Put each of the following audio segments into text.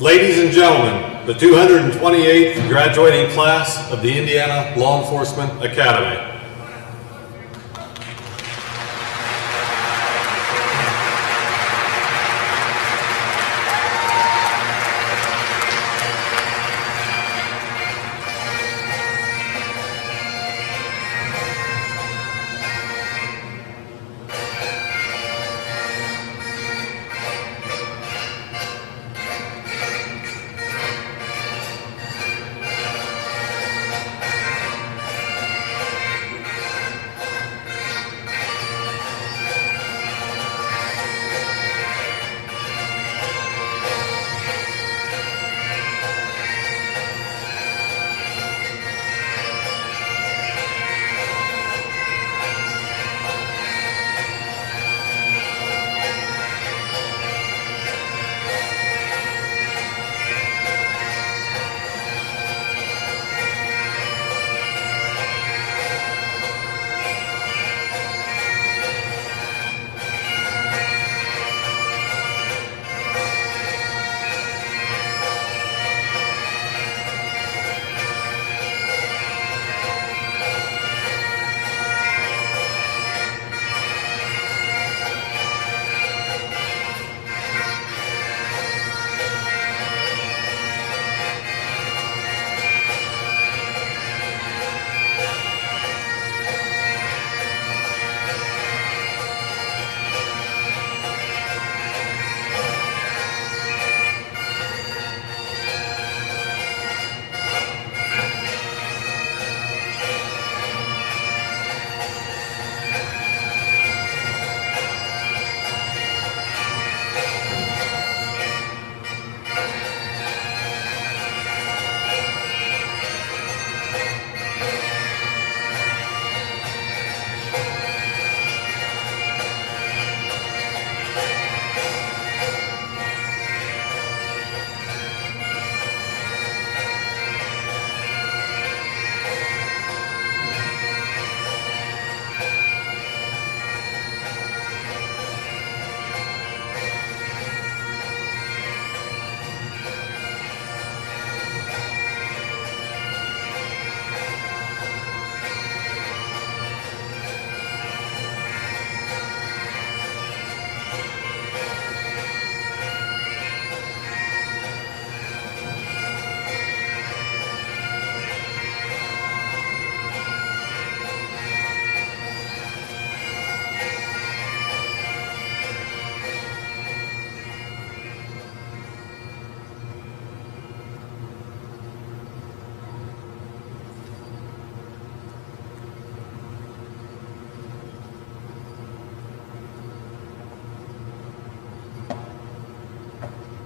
Ladies and gentlemen, the 228th graduating class of the Indiana Law Enforcement Academy.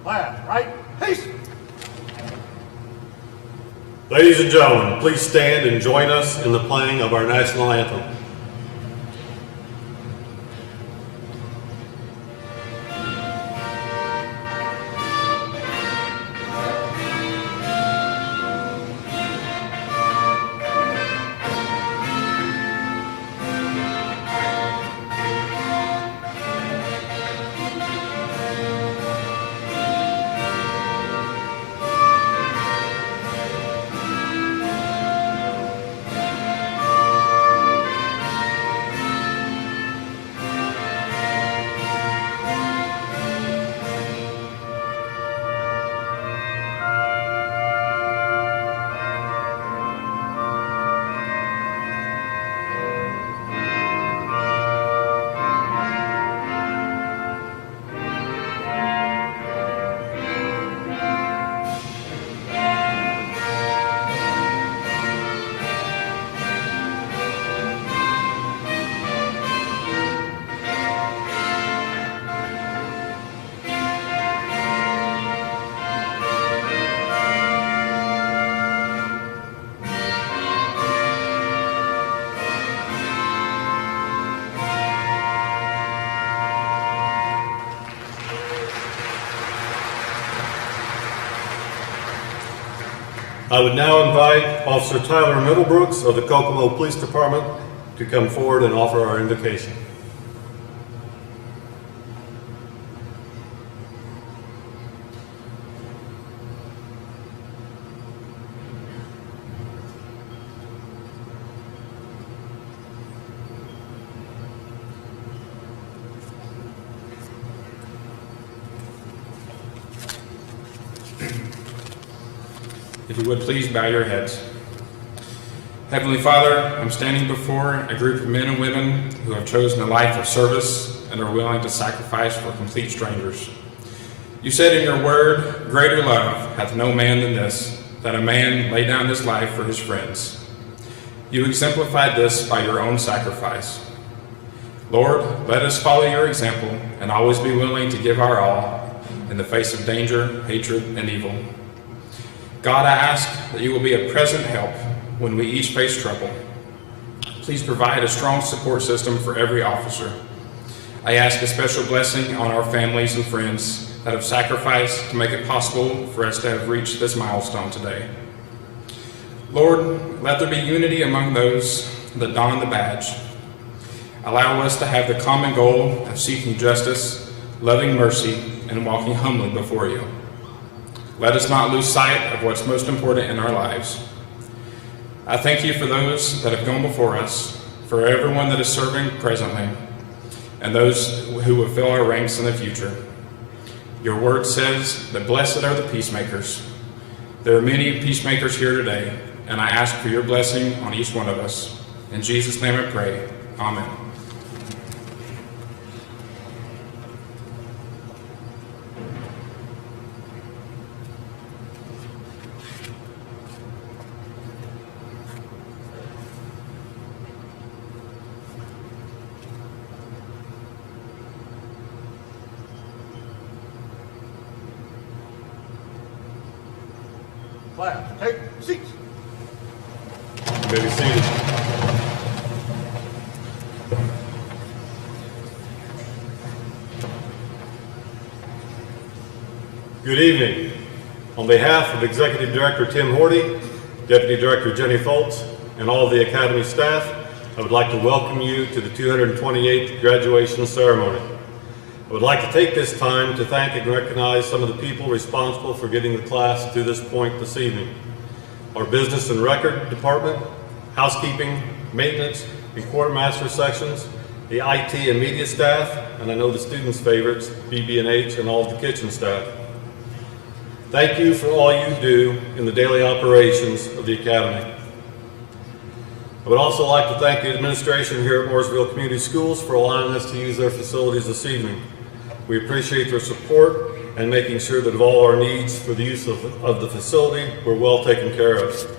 Right? Peace. Ladies and gentlemen, please stand and join us in the playing of our national anthem. I would now invite Officer Tyler Middlebrooks of the Kokomo Police Department to come forward and offer our invocation. If you would please bow your heads. Heavenly Father, I'm standing before a group of men and women who have chosen a life of service and are willing to sacrifice for complete strangers. You said in your word, greater love hath no man than this, that a man lay down his life for his friends. You exemplified this by your own sacrifice. Lord, let us follow your example and always be willing to give our all in the face of danger, hatred, and evil. God, I ask that you will be a present help when we each face trouble. Please provide a strong support system for every officer. I ask a special blessing on our families and friends that have sacrificed to make it possible for us to have reached this milestone today. Lord, let there be unity among those that don the badge. Allow us to have the common goal of seeking justice, loving mercy, and walking humbly before you. Let us not lose sight of what's most important in our lives. I thank you for those that have gone before us, for everyone that is serving presently, and those who will fill our ranks in the future. Your word says that blessed are the peacemakers. There are many peacemakers here today, and I ask for your blessing on each one of us. In Jesus' name I pray. Amen. Class, take seats. You may be seated. Good evening. On behalf of Executive Director Tim Horty, Deputy Director Jenny Foltz, and all of the Academy staff, I would like to welcome you to the 228th graduation ceremony. I would like to take this time to thank and recognize some of the people responsible for getting the class to this point this evening. Our Business and Record Department, Housekeeping, Maintenance, and Quartermaster sections, the IT and media staff, and I know the students' favorites, BB&H, and all of the kitchen staff. Thank you for all you do in the daily operations of the Academy. I would also like to thank the administration here at Mooresville Community Schools for allowing us to use their facilities this evening. We appreciate their support and making sure that of all our needs for the use of the facility, we're well taken care of.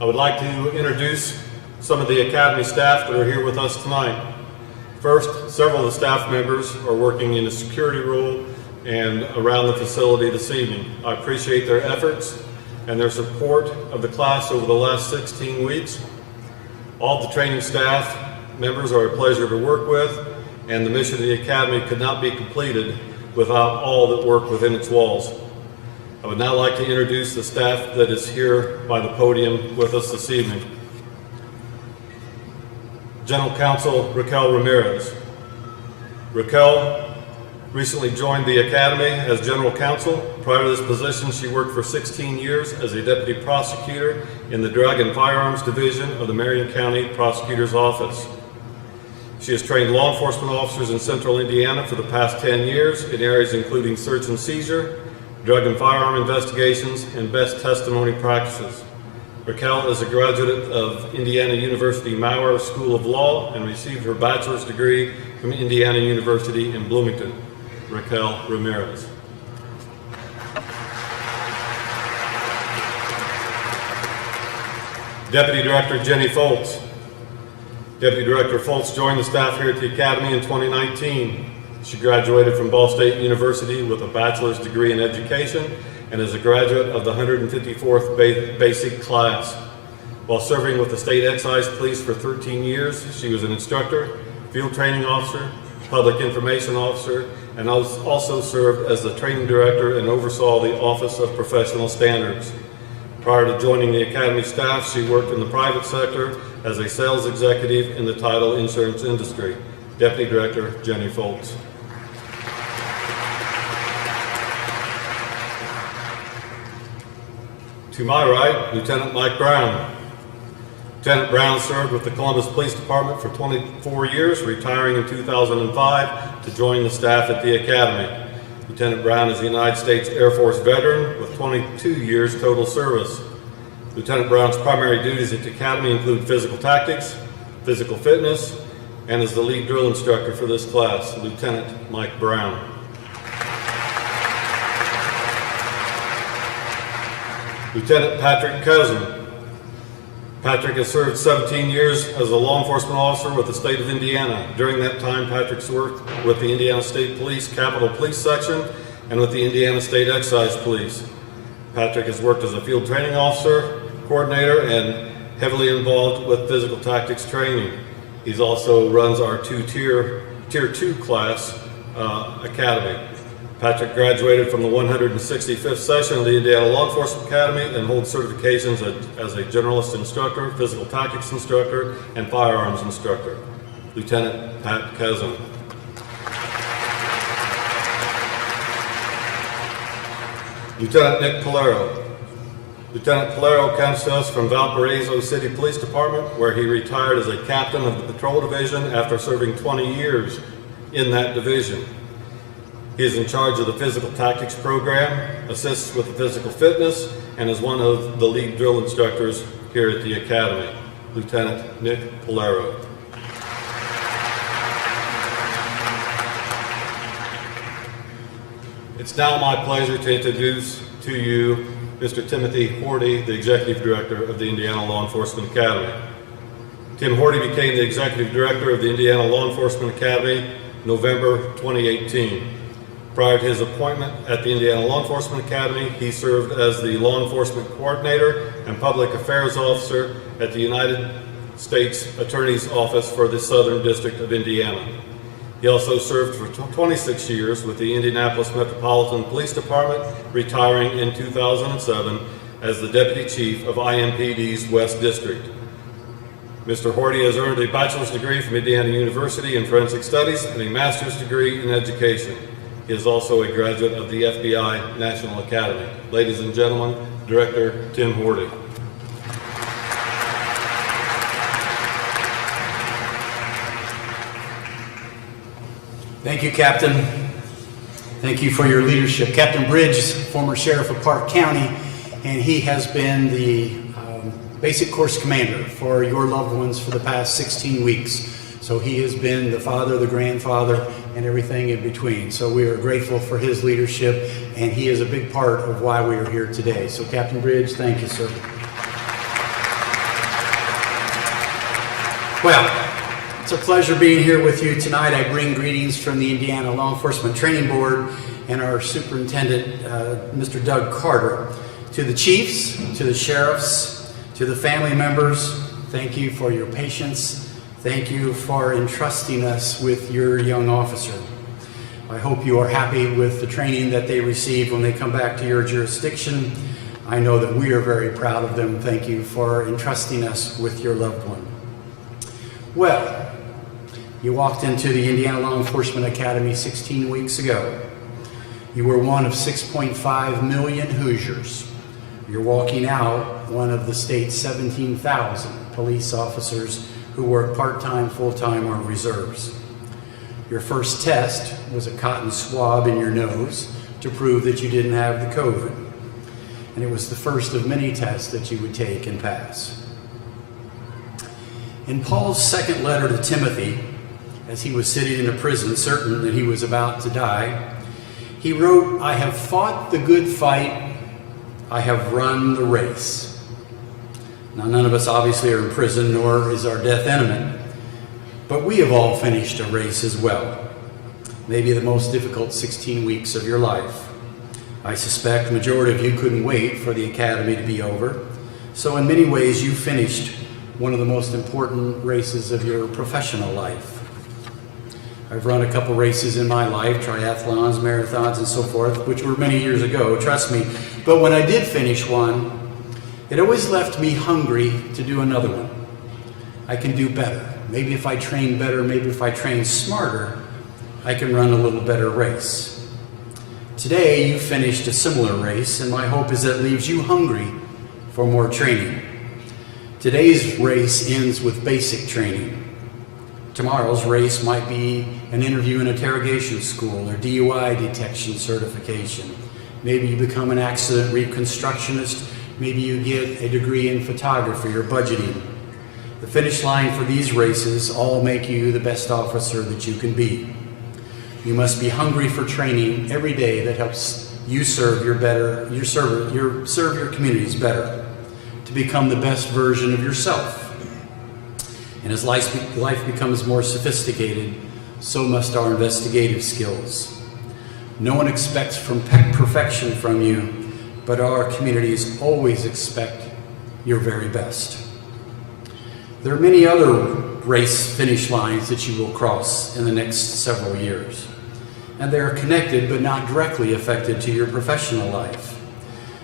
I would like to introduce some of the Academy staff that are here with us tonight. First, several of the staff members are working in a security role and around the facility this evening. I appreciate their efforts and their support of the class over the last 16 weeks. All the training staff members are a pleasure to work with, and the mission of the Academy could not be completed without all that work within its walls. I would now like to introduce the staff that is here by the podium with us this evening. General Counsel Raquel Ramirez. Raquel recently joined the Academy as General Counsel. Prior to this position, she worked for 16 years as a Deputy Prosecutor in the Drug and Firearms Division of the Marion County Prosecutor's Office. She has trained law enforcement officers in Central Indiana for the past 10 years in areas including search and seizure, drug and firearm investigations, and best testimony practices. Raquel is a graduate of Indiana University Maurer School of Law and received her bachelor's degree from Indiana University in Bloomington. Raquel Ramirez. Deputy Director Jenny Foltz. Deputy Director Foltz joined the staff here at the Academy in 2019. She graduated from Ball State University with a bachelor's degree in education and is a graduate of the 154th Basic class. While serving with the State Excise Police for 13 years, she was an instructor, field training officer, public information officer, and also served as the training director and oversaw the Office of Professional Standards. Prior to joining the Academy staff, she worked in the private sector as a sales executive in the title insurance industry. Deputy Director Jenny Foltz. To my right, Lieutenant Mike Brown. Lieutenant Brown served with the Columbus Police Department for 24 years, retiring in 2005 to join the staff at the Academy. Lieutenant Brown is a United States Air Force veteran with 22 years total service. Lieutenant Brown's primary duties at the Academy include physical tactics, physical fitness, and is the lead drill instructor for this class, Lieutenant Mike Brown. Lieutenant Patrick Cousin. Patrick has served 17 years as a law enforcement officer with the state of Indiana. During that time, Patrick's worked with the Indiana State Police Capitol Police Section and with the Indiana State Excise Police. Patrick has worked as a field training officer, coordinator, and heavily involved with physical tactics training. He also runs our Tier 2 class academy. Patrick graduated from the 165th session of the Indiana Law Enforcement Academy and holds certifications as a generalist instructor, physical tactics instructor, and firearms instructor. Lieutenant Pat Cousin. Lieutenant Nick Polero. Lieutenant Polero comes to us from Valparaiso City Police Department, where he retired as a captain of the patrol division after serving 20 years in that division. He is in charge of the physical tactics program, assists with the physical fitness, and is one of the lead drill instructors here at the Academy. Lieutenant Nick Polero. It's now my pleasure to introduce to you Mr. Timothy Horty, the Executive Director of the Indiana Law Enforcement Academy. Tim Horty became the Executive Director of the Indiana Law Enforcement Academy November 2018. Prior to his appointment at the Indiana Law Enforcement Academy, he served as the Law Enforcement Coordinator and Public Affairs Officer at the United States Attorney's Office for the Southern District of Indiana. He also served for 26 years with the Indianapolis Metropolitan Police Department, retiring in 2007 as the Deputy Chief of IMPD's West District. Mr. Horty has earned a bachelor's degree from Indiana University in Forensic Studies and a master's degree in education. He is also a graduate of the FBI National Academy. Ladies and gentlemen, Director Tim Horty. Thank you, Captain. Thank you for your leadership. Captain Bridge, former Sheriff of Park County, and he has been the basic course commander for your loved ones for the past 16 weeks. So he has been the father, the grandfather, and everything in between. So we are grateful for his leadership, and he is a big part of why we are here today. So Captain Bridge, thank you, sir. Well, it's a pleasure being here with you tonight. I bring greetings from the Indiana Law Enforcement Training Board and our superintendent, Mr. Doug Carter. To the chiefs, to the sheriffs, to the family members, thank you for your patience. Thank you for entrusting us with your young officer. I hope you are happy with the training that they receive when they come back to your jurisdiction. I know that we are very proud of them. Thank you for entrusting us with your loved one. Well, you walked into the Indiana Law Enforcement Academy 16 weeks ago. You were one of 6.5 million Hoosiers. You're walking out one of the state's 17,000 police officers who work part-time, full-time, or reserves. Your first test was a cotton swab in your nose to prove that you didn't have the COVID. And it was the first of many tests that you would take and pass. In Paul's second letter to Timothy, as he was sitting in a prison, certain that he was about to die, he wrote, "I have fought the good fight, I have run the race." Now, none of us obviously are in prison, nor is our death imminent, but we have all finished a race as well. Maybe the most difficult 16 weeks of your life. I suspect the majority of you couldn't wait for the academy to be over, so in many ways you finished one of the most important races of your professional life. I've run a couple races in my life, triathlons, marathons, and so forth, which were many years ago, trust me. But when I did finish one, it always left me hungry to do another one. I can do better. Maybe if I train better, maybe if I train smarter, I can run a little better race. Today, you finished a similar race, and my hope is that leaves you hungry for more training. Today's race ends with basic training. Tomorrow's race might be an interview in interrogation school or DUI detection certification. Maybe you become an accident reconstructionist. Maybe you get a degree in photography or budgeting. The finish line for these races all make you the best officer that you can be. You must be hungry for training every day that helps you serve your communities better, to become the best version of yourself. And as life becomes more sophisticated, so must our investigative skills. No one expects perfection from you, but our communities always expect your very best. There are many other race finish lines that you will cross in the next several years, and they are connected but not directly affected to your professional life.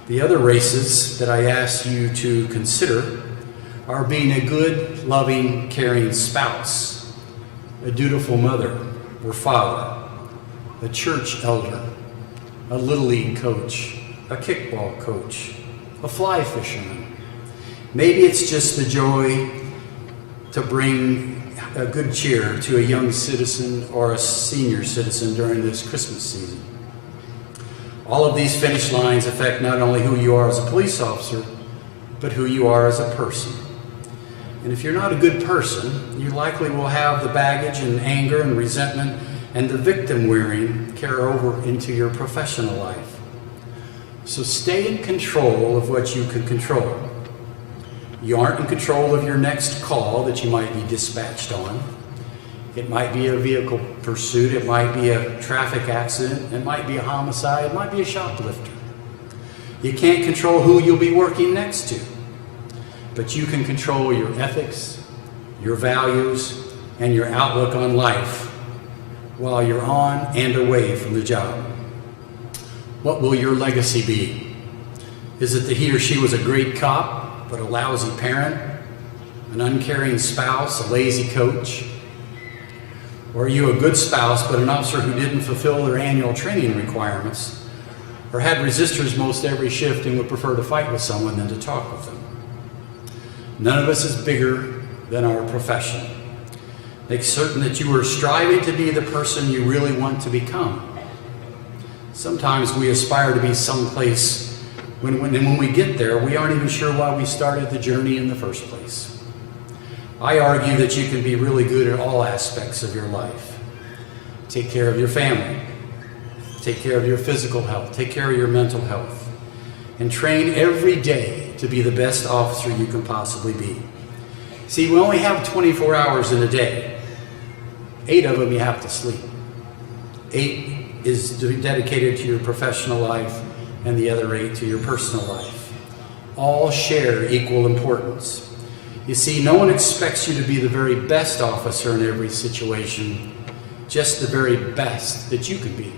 The other races that I ask you to consider are being a good, loving, caring spouse, a dutiful mother or father, a church elder, a Little League coach, a kickball coach, a fly fisherman. Maybe it's just the joy to bring a good cheer to a young citizen or a senior citizen during this Christmas season. All of these finish lines affect not only who you are as a police officer, but who you are as a person. And if you're not a good person, you likely will have the baggage and anger and resentment and the victim wearing carry over into your professional life. So stay in control of what you can control. You aren't in control of your next call that you might be dispatched on. It might be a vehicle pursuit, it might be a traffic accident, it might be a homicide, it might be a shoplifter. You can't control who you'll be working next to, but you can control your ethics, your values, and your outlook on life while you're on and away from the job. What will your legacy be? Is it that he or she was a great cop, but a lousy parent, an uncaring spouse, a lazy coach? Or are you a good spouse, but an officer who didn't fulfill their annual training requirements, or had resistors most every shift and would prefer to fight with someone than to talk with them? None of us is bigger than our profession. Make certain that you are striving to be the person you really want to become. Sometimes we aspire to be someplace when we get there, we aren't even sure why we started the journey in the first place. I argue that you can be really good at all aspects of your life. Take care of your family. Take care of your physical health. Take care of your mental health. And train every day to be the best officer you can possibly be. See, we only have 24 hours in a day. 8 of them you have to sleep. 8 is dedicated to your professional life, and the other 8 to your personal life. All share equal importance. You see, no one expects you to be the very best officer in every situation, just the very best that you can be.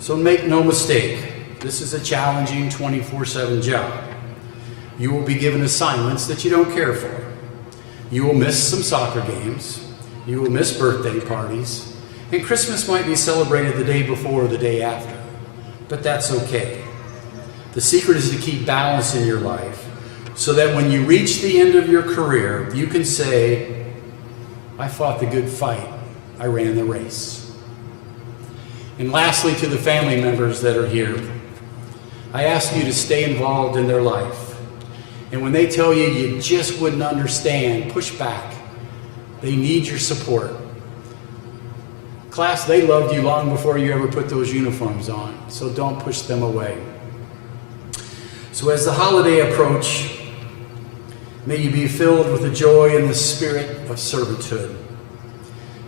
So make no mistake, this is a challenging 24/7 job. You will be given assignments that you don't care for. You will miss some soccer games. You will miss birthday parties. And Christmas might be celebrated the day before or the day after. But that's okay. The secret is to keep balance in your life so that when you reach the end of your career, you can say, I fought the good fight. I ran the race. And lastly, to the family members that are here, I ask you to stay involved in their life. And when they tell you you just wouldn't understand, push back. They need your support. Class, they loved you long before you ever put those uniforms on, so don't push them away. So as the holiday approach, may you be filled with the joy and the spirit of servanthood.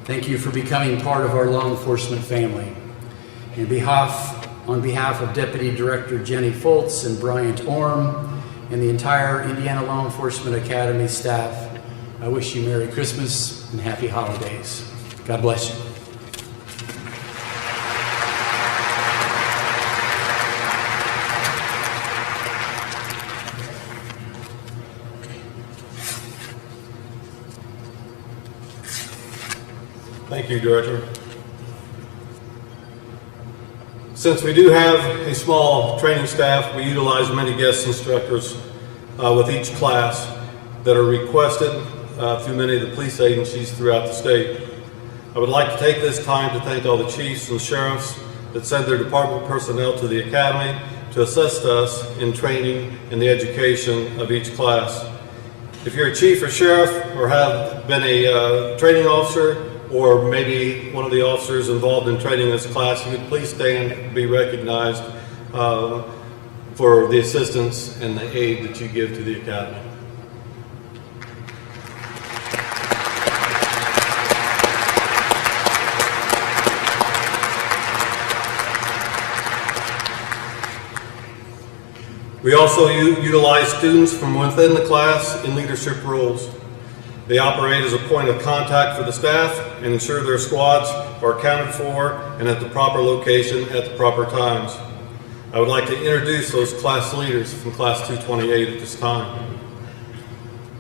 Thank you for becoming part of our law enforcement family. On behalf of Deputy Director Jenny Foltz and Bryant Orm and the entire Indiana Law Enforcement Academy staff, I wish you Merry Christmas and Happy Holidays. God bless you. Thank you, Director. Since we do have a small training staff, we utilize many guest instructors with each class that are requested through many of the police agencies throughout the state. I would like to take this time to thank all the chiefs and sheriffs that send their department personnel to the academy to assist us in training and the education of each class. If you're a chief or sheriff or have been a training officer or maybe one of the officers involved in training this class, you would please stand and be recognized for the assistance and the aid that you give to the academy. We also utilize students from within the class in leadership roles. They operate as a point of contact for the staff and ensure their squads are accounted for and at the proper location at the proper times. I would like to introduce those class leaders from Class 228 at this time.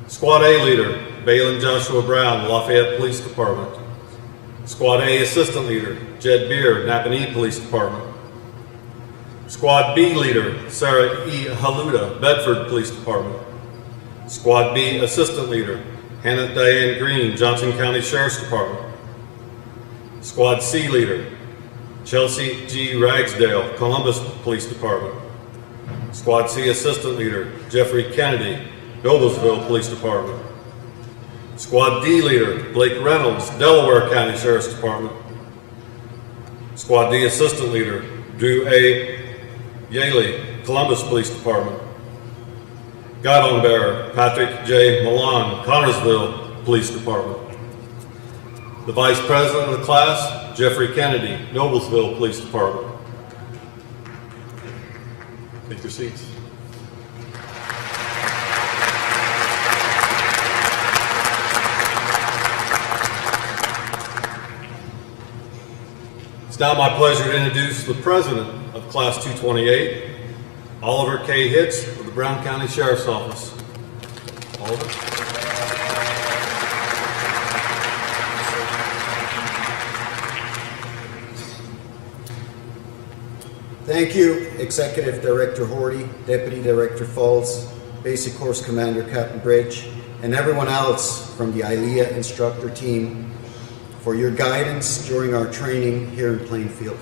Squad A leader, Balin Joshua Brown, Lafayette Police Department. Squad A assistant leader, Jed Beer, Napanee Police Department. Squad B leader, Sarah E. Haluda, Bedford Police Department. Squad B assistant leader, Hannah Diane Green, Johnson County Sheriff's Department. Squad C leader, Chelsea G. Ragsdale, Columbus Police Department. Squad C assistant leader, Jeffrey Kennedy, Noblesville Police Department. Squad D leader, Blake Reynolds, Delaware County Sheriff's Department. Squad D assistant leader, Drew A. Yaley, Columbus Police Department. Guidon bearer, Patrick J. Milan, Connorsville Police Department. The Vice President of the class, Jeffrey Kennedy, Noblesville Police Department. Take your seats. It's now my pleasure to introduce the President of Class 228, Oliver K. Hitz of the Brown County Sheriff's Office. Oliver. Thank you, Executive Director Horty, Deputy Director Falls, Basic Course Commander Captain Bridge, and everyone else from the ILEA instructor team for your guidance during our training here in Plainfield.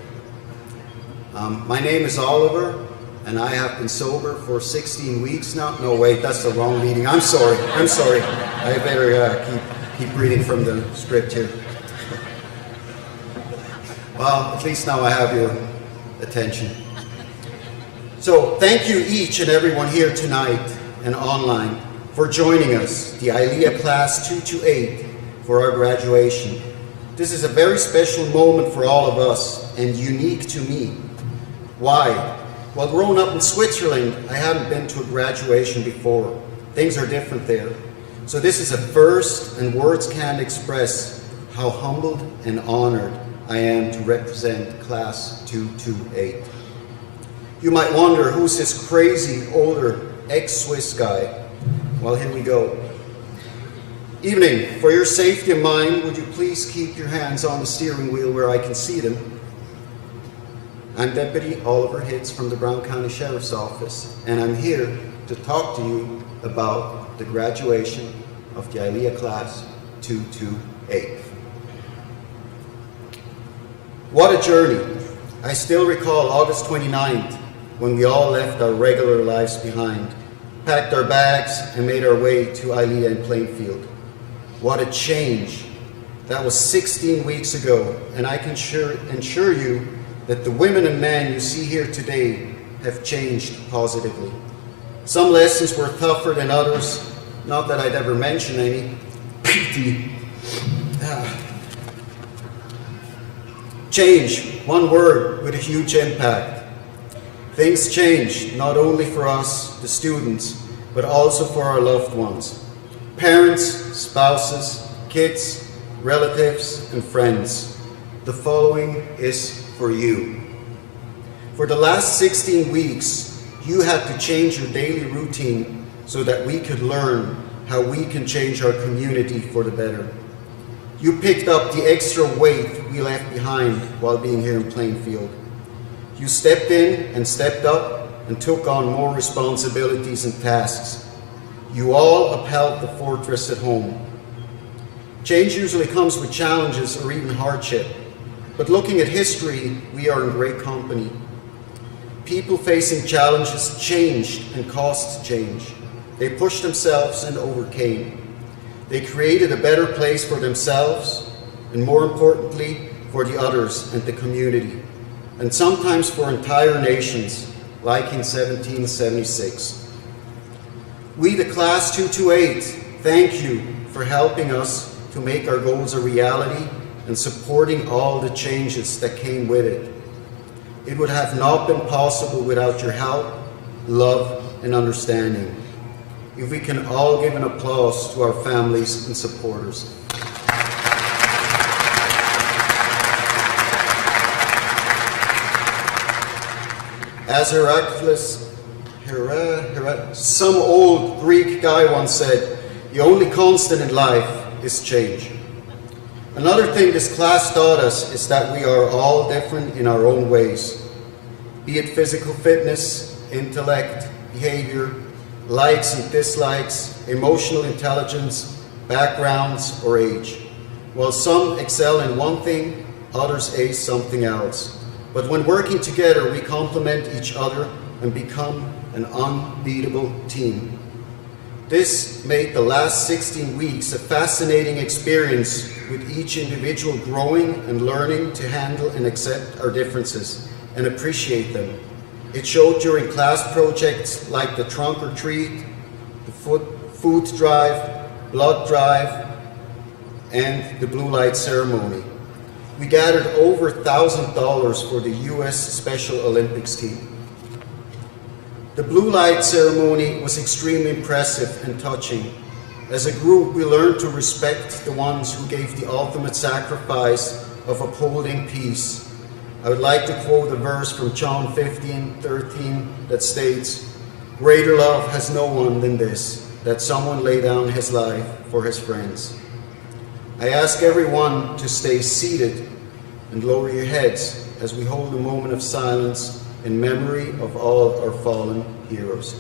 My name is Oliver, and I have been sober for 16 weeks now. No, wait, that's the wrong meeting. I'm sorry. I better keep reading from the script here. Well, at least now I have your attention. So thank you each and everyone here tonight and online for joining us, the ILEA Class 228, for our graduation. This is a very special moment for all of us and unique to me. Why? Well, growing up in Switzerland, I hadn't been to a graduation before. Things are different there. So this is a first, and words can't express how humbled and honored I am to represent Class 228. You might wonder, who's this crazy, older, ex-Swiss guy? Well, here we go. Evening. For your safety and mine, would you please keep your hands on the steering wheel where I can see them? I'm Deputy Oliver Hitz from the Brown County Sheriff's Office, and I'm here to talk to you about the graduation of the ILEA Class 228. What a journey. I still recall August 29th when we all left our regular lives behind, packed our bags, and made our way to ILEA in Plainfield. What a change. That was 16 weeks ago, and I can ensure you that the women and men you see here today have changed positively. Some lessons were tougher than others, not that I'd ever mention any. Change, one word with a huge impact. Things change, not only for us, the students, but also for our loved ones. Parents, spouses, kids, relatives, and friends. The following is for you. For the last 16 weeks, you had to change your daily routine so that we could learn how we can change our community for the better. You picked up the extra weight we left behind while being here in Plainfield. You stepped in and stepped up and took on more responsibilities and tasks. You all upheld the fortress at home, Change usually comes with challenges or even hardship, but looking at history, we are in great company. People facing challenges changed and caused change. They pushed themselves and overcame. They created a better place for themselves, and more importantly, for the others and the community, and sometimes for entire nations, like in 1776. We, the Class 228, thank you for helping us to make our goals a reality and supporting all the changes that came with it. It would have not been possible without your help, love, and understanding. If we can all give an applause to our families and supporters. As Heraclius, some old Greek guy once said, the only constant in life is change. Another thing this class taught us is that we are all different in our own ways, be it physical fitness, intellect, behavior, likes and dislikes, emotional intelligence, backgrounds, or age. While some excel in one thing, others ace something else. But when working together, we complement each other and become an unbeatable team. This made the last 16 weeks a fascinating experience, with each individual growing and learning to handle and accept our differences and appreciate them. It showed during class projects like the trunk or treat, the food drive, blood drive, and the blue light ceremony. We gathered over $1,000 for the U.S. Special Olympics team. The blue light ceremony was extremely impressive and touching. As a group, we learned to respect the ones who gave the ultimate sacrifice of upholding peace. I would like to quote a verse from John 15:13 that states, "Greater love has no one than this, that someone lay down his life for his friends." I ask everyone to stay seated and lower your heads as we hold a moment of silence in memory of all our fallen heroes.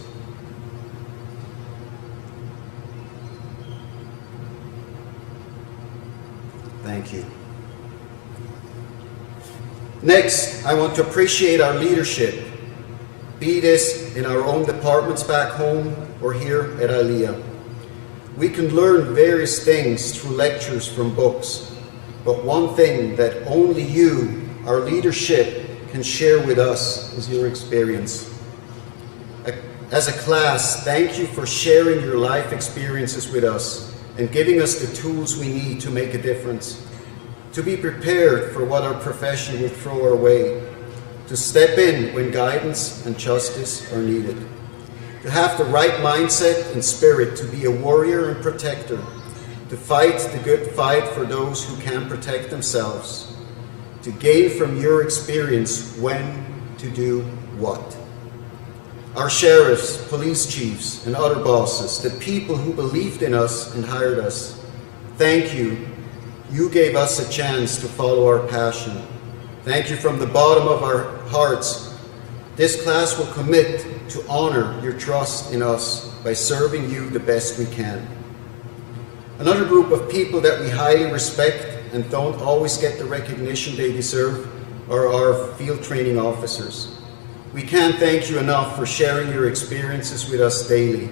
Thank you. Next, I want to appreciate our leadership, be this in our own departments back home or here at ILEA. We can learn various things through lectures from books, but one thing that only you, our leadership, can share with us is your experience. As a class, thank you for sharing your life experiences with us and giving us the tools we need to make a difference, to be prepared for what our profession will throw our way, to step in when guidance and justice are needed, to have the right mindset and spirit to be a warrior and protector, to fight the good fight for those who can't protect themselves, to gain from your experience when to do what. Our sheriffs, police chiefs, and other bosses, the people who believed in us and hired us, thank you. You gave us a chance to follow our passion. Thank you from the bottom of our hearts. This class will commit to honor your trust in us by serving you the best we can. Another group of people that we highly respect and don't always get the recognition they deserve are our field training officers. We can't thank you enough for sharing your experiences with us daily.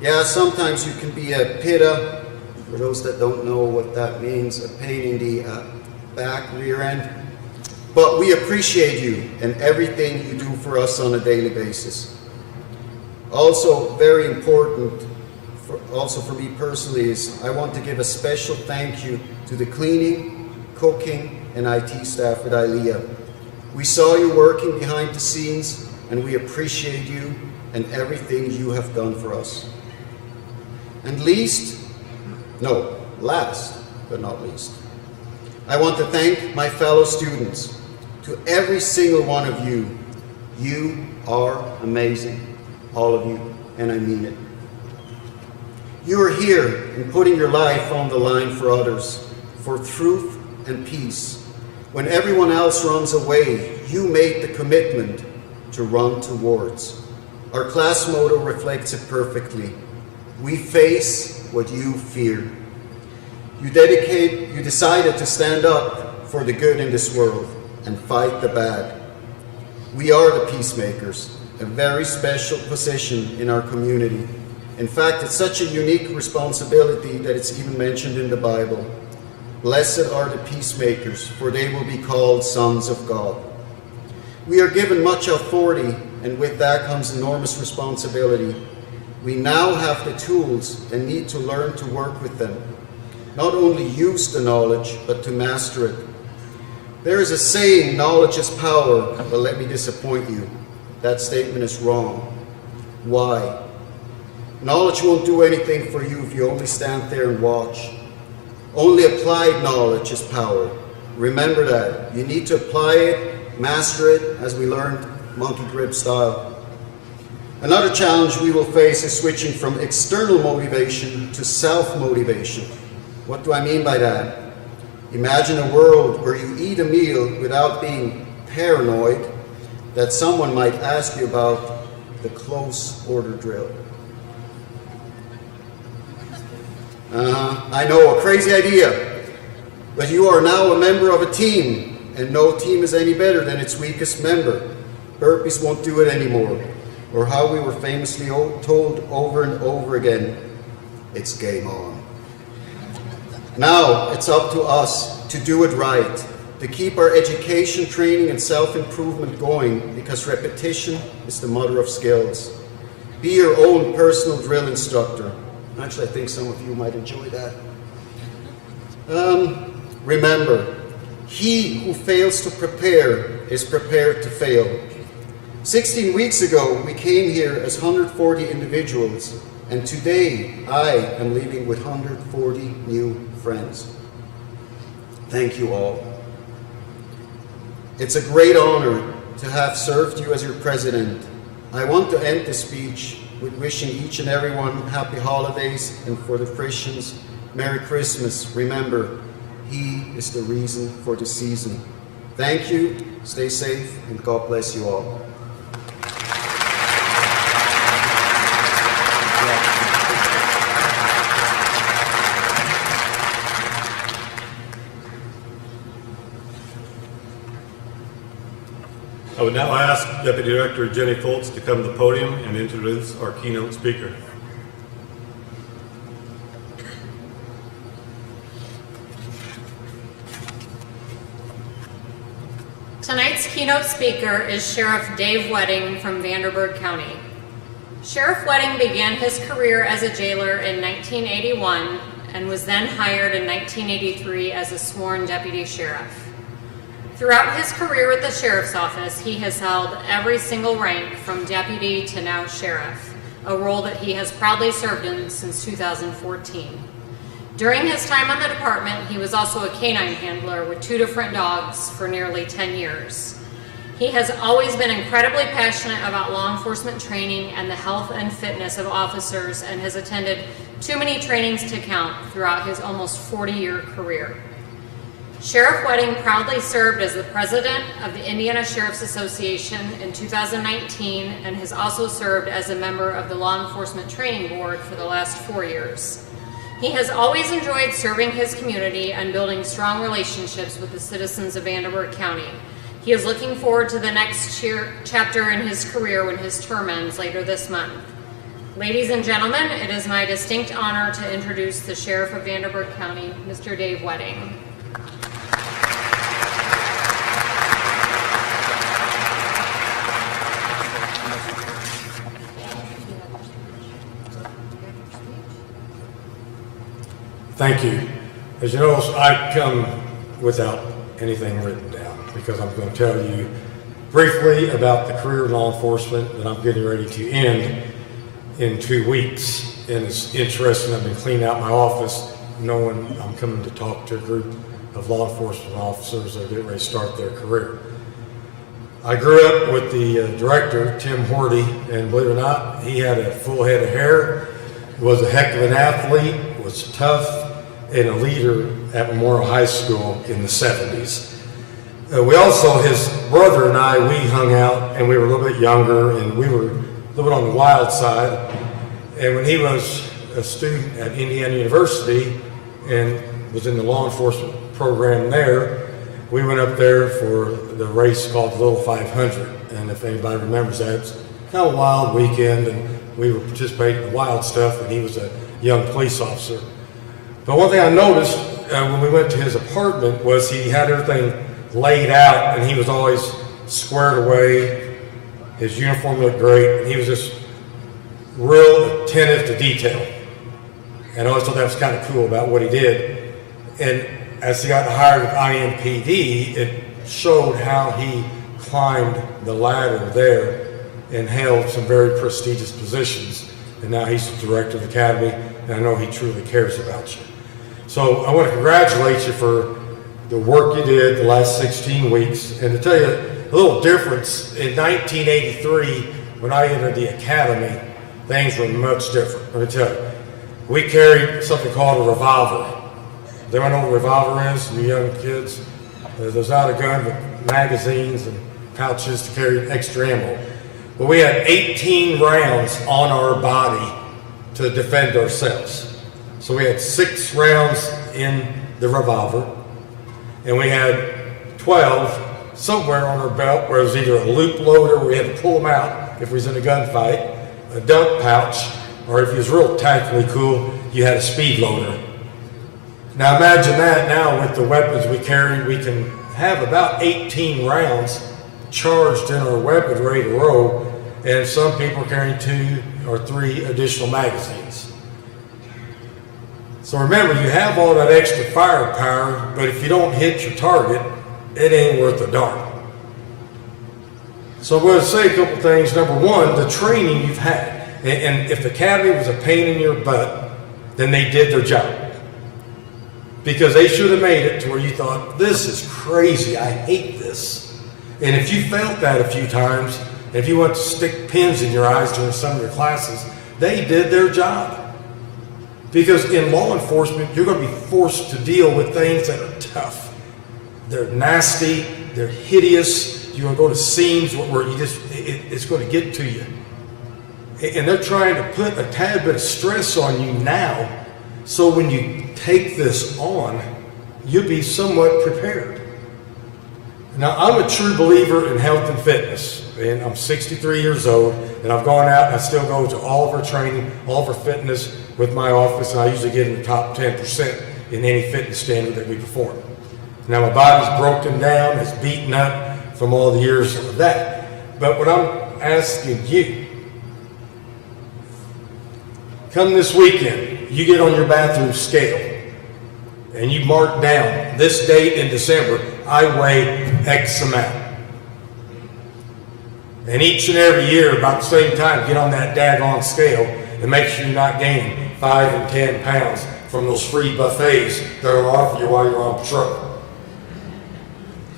Yeah, sometimes you can be a PITA, for those that don't know what that means, a pain in the back, rear end. But we appreciate you and everything you do for us on a daily basis. Also, very important, also for me personally, is I want to give a special thank you to the cleaning, cooking, and IT staff at ILEA. We saw you working behind the scenes, and we appreciate you and everything you have done for us. And last but not least, I want to thank my fellow students. To every single one of you, you are amazing, all of you, and I mean it. You are here and putting your life on the line for others, for truth and peace. When everyone else runs away, you make the commitment to run towards. Our class motto reflects it perfectly. We face what you fear. You decided to stand up for the good in this world and fight the bad. We are the peacemakers, a very special position in our community. In fact, it's such a unique responsibility that it's even mentioned in the Bible. Blessed are the peacemakers, for they will be called sons of God. We are given much authority, and with that comes enormous responsibility. We now have the tools and need to learn to work with them. Not only use the knowledge, but to master it. There is a saying, knowledge is power, but let me disappoint you. That statement is wrong. Why? Knowledge won't do anything for you if you only stand there and watch. Only applied knowledge is power. Remember that. You need to apply it, master it, as we learned monkey grip style. Another challenge we will face is switching from external motivation to self-motivation. What do I mean by that? Imagine a world where you eat a meal without being paranoid that someone might ask you about the close order drill. I know, a crazy idea, but you are now a member of a team, and no team is any better than its weakest member. Burpees won't do it anymore, or how we were famously told over and over again, it's game on. Now it's up to us to do it right, to keep our education, training, and self-improvement going, because repetition is the mother of skills. Be your own personal drill instructor. Actually, I think some of you might enjoy that. Remember, he who fails to prepare is prepared to fail. 16 weeks ago, we came here as 140 individuals, and today I am leaving with 140 new friends. Thank you all. It's a great honor to have served you as your president. I want to end this speech with wishing each and everyone happy holidays, and for the Christians, Merry Christmas. Remember, He is the reason for the season. Thank you, stay safe, and God bless you all. I would now ask Deputy Director Jenny Foltz to come to the podium and introduce our keynote speaker. Tonight's keynote speaker is Sheriff Dave Wedding from Vanderburgh County. Sheriff Wedding began his career as a jailer in 1981 and was then hired in 1983 as a sworn deputy sheriff. Throughout his career with the Sheriff's Office, he has held every single rank from deputy to now sheriff, a role that he has proudly served in since 2014. During his time on the department, he was also a canine handler with 2 different dogs for nearly 10 years. He has always been incredibly passionate about law enforcement training and the health and fitness of officers, and has attended too many trainings to count throughout his almost 40-year career. Sheriff Wedding proudly served as the president of the Indiana Sheriff's Association in 2019 and has also served as a member of the Law Enforcement Training Board for the last 4 years. He has always enjoyed serving his community and building strong relationships with the citizens of Vanderburgh County. He is looking forward to the next chapter in his career when his term ends later this month. Ladies and gentlemen, it is my distinct honor to introduce the Sheriff of Vanderburgh County, Mr. Dave Wedding. Thank you. As you notice, I come without anything written down because I'm going to tell you briefly about the career of law enforcement that I'm getting ready to end in 2 weeks. And it's interesting, I've been cleaning out my office knowing I'm coming to talk to a group of law enforcement officers that are getting ready to start their career. I grew up with the director, Tim Horty, and believe it or not, he had a full head of hair, was a heck of an athlete, was tough, and a leader at Memorial High School in the 70s. We also, his brother and I, we hung out, and we were a little bit younger, and we were a little bit on the wild side. And when he was a student at Indiana University, and was in the law enforcement program there. We went up there for the race called the Little 500, and if anybody remembers that, it's kind of a wild weekend, and we were participating in the wild stuff, and he was a young police officer. But one thing I noticed when we went to his apartment was he had everything laid out, and he was always squared away. His uniform looked great, and he was just real attentive to detail. And I always thought that was kind of cool about what he did. And as he got hired with IMPD, it showed how he climbed the ladder there and held some very prestigious positions. And now he's the director of the academy, and I know he truly cares about you. So I want to congratulate you for the work you did the last 16 weeks. And to tell you a little difference, in 1983, when I entered the academy, things were much different. Let me tell you, we carried something called a revolver. Does anyone know what a revolver is, you young kids? There's not a gun with magazines and pouches to carry extra ammo. But we had 18 rounds on our body to defend ourselves. So we had 6 rounds in the revolver, and we had 12 somewhere on our belt where it was either a loop loader where we had to pull them out if we was in a gunfight, a dump pouch, or if you was real tactically cool, you had a speed loader. Now imagine that now with the weapons we carry, we can have about 18 rounds charged in our weapon ready to roll, and some people are carrying 2 or 3 additional magazines. So remember, you have all that extra firepower, but if you don't hit your target, it ain't worth a darn. So I'm going to say a couple things. Number one, the training you've had. And if the academy was a pain in your butt, then they did their job. Because they should have made it to where you thought, this is crazy, I hate this. And if you felt that a few times, if you want to stick pins in your eyes during some of your classes, they did their job. Because in law enforcement, you're going to be forced to deal with things that are tough. They're nasty, they're hideous, you're going to go to scenes where you just, it's going to get to you. And they're trying to put a tad bit of stress on you now, so when you take this on, you'll be somewhat prepared. Now, I'm a true believer in health and fitness, and I'm 63 years old, and I've gone out and I still go to all of our training, all of our fitness with my office, and I usually get in the top 10% in any fitness standard that we perform. Now, my body's broken down, it's beaten up from all the years of that. But what I'm asking you, come this weekend, you get on your bathroom scale and you mark down this date in December, I weigh X amount. And each and every year, about the same time, get on that daggone scale and make sure you're not gaining 5 and 10 pounds from those free buffets that are offered you while you're on patrol.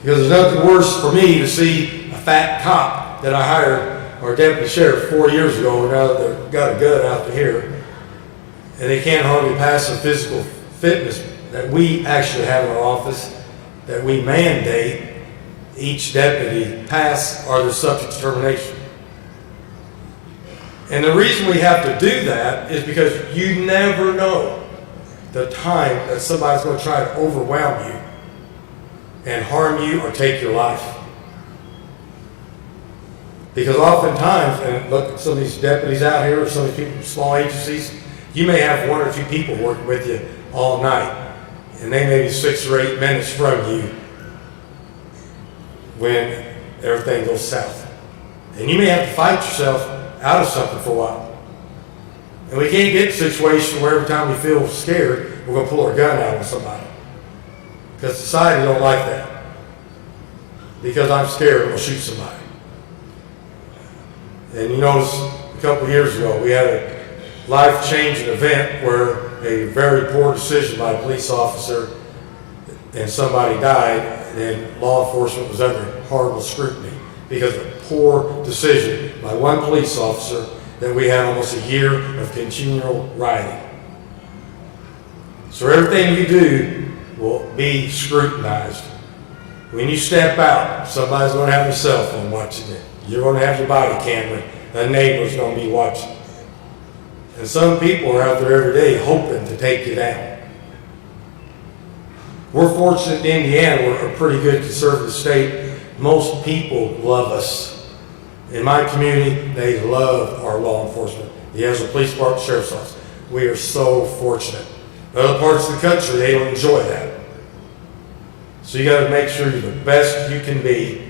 Because there's nothing worse for me to see a fat cop that I hired, or deputy sheriff 4 years ago, and now they've got a gun out to here, and they can't hardly pass the physical fitness that we actually have in our office, that we mandate each deputy pass, or they're subject to termination. And the reason we have to do that is because you never know the time that somebody's going to try to overwhelm you and harm you or take your life. Because oftentimes, and look at some of these deputies out here, or some of these people from small agencies, you may have 1 or 2 people working with you all night, and they may be 6 or 8 minutes from you when everything goes south. And you may have to fight yourself out of something for a while. And we can't get to a situation where every time we feel scared, we're going to pull our gun out on somebody. Because society don't like that. Because I'm scared, I'm going to shoot somebody. And you notice a couple of years ago, we had a life-changing event where a very poor decision by a police officer and somebody died, and law enforcement was under horrible scrutiny because of a poor decision by one police officer that we had almost a year of continual rioting. So everything you do will be scrutinized. When you step out, somebody's going to have a cell phone watching it. You're going to have your body camera. A neighbor's going to be watching. And some people are out there every day hoping to take you down. We're fortunate in Indiana, we're a pretty good conservative state. Most people love us. In my community, they love our law enforcement. The Asheville Police Department, Sheriff's Office. We are so fortunate. In other parts of the country, they don't enjoy that. So you got to make sure you're the best you can be.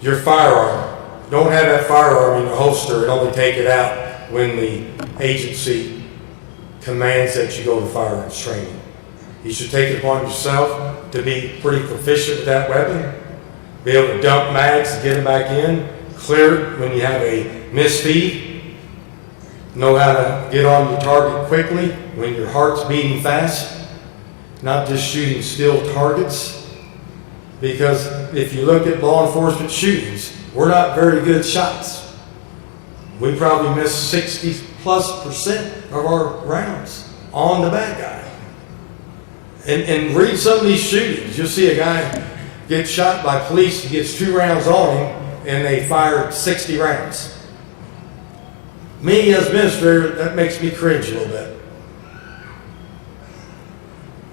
Your firearm, don't have that firearm in your holster and only take it out when the agency commands that you go to firearms training. You should take it upon yourself to be pretty proficient with that weapon, be able to dump mags and get them back in, clear it when you have a misfeed, know how to get on your target quickly when your heart's beating fast, not just shooting still targets. Because if you look at law enforcement shootings, we're not very good shots. We probably miss 60+% of our rounds on the bad guy. And read some of these shootings. You'll see a guy get shot by police, he gets 2 rounds on him, and they fired 60 rounds. Me as administrator, that makes me cringe a little bit.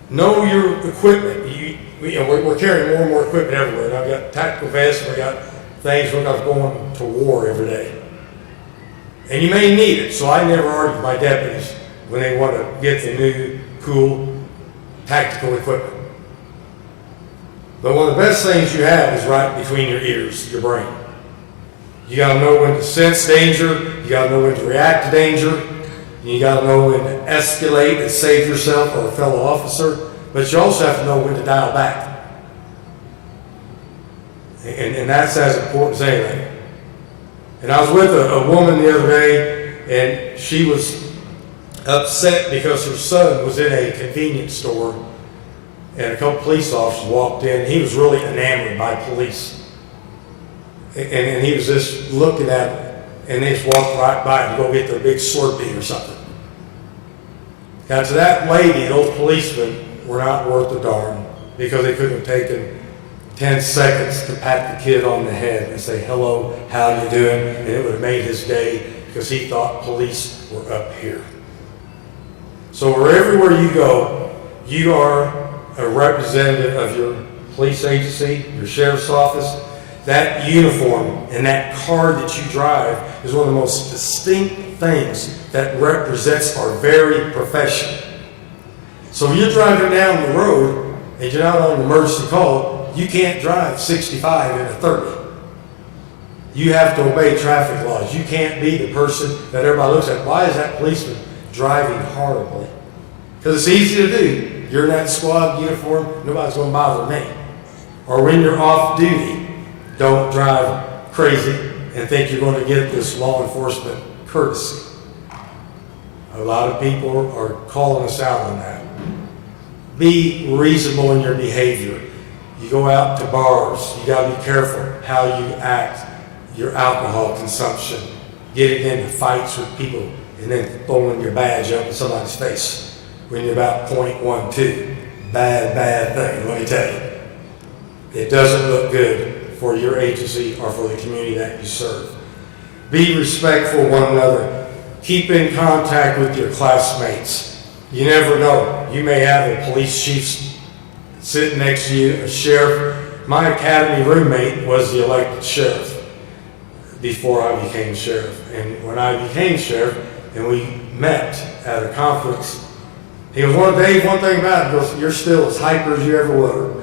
Know your equipment. We're carrying more and more equipment everywhere. And I've got tactical vests, and we got things we're not going to war every day. And you may need it, so I never argue with my deputies when they want to get the new, cool, tactical equipment. But one of the best things you have is right between your ears, your brain. You got to know when to sense danger. You got to know when to react to danger. You got to know when to escalate and save yourself or a fellow officer. But you also have to know when to dial back. And that's as important as anything. And I was with a woman the other day, and she was upset because her son was in a convenience store, and a couple police officers walked in. He was really enamored by police. And he was just looking at it, and they just walked right by him to go get their big Slurpee or something. Now, to that lady, those policemen were not worth a darn because they couldn't have taken 10 seconds to pat the kid on the head and say, hello, how you doing? And it would have made his day because he thought police were up here. So everywhere you go, you are a representative of your police agency, your sheriff's office. That uniform and that car that you drive is one of the most distinct things that represents our very profession. So if you're driving down the road and you're not on an emergency call, you can't drive 65 in a 30. You have to obey traffic laws. You can't be the person that everybody looks at. Why is that policeman driving horribly? Because it's easy to do. You're in that squad uniform, nobody's going to bother me. Or when you're off duty, don't drive crazy and think you're going to get this law enforcement courtesy. A lot of people are calling us out on that. Be reasonable in your behavior. You go out to bars, you got to be careful how you act, your alcohol consumption, getting into fights with people, and then throwing your badge up in somebody's face when you're about .12. Bad thing, let me tell you. It doesn't look good for your agency or for the community that you serve. Be respectful of one another. Keep in contact with your classmates. You never know. You may have a police chief sitting next to you, a sheriff. My academy roommate was the elected sheriff before I became sheriff. And when I became sheriff and we met at a conference, he goes, well, Dave, one thing about it, he goes, you're still as hyper as you ever were.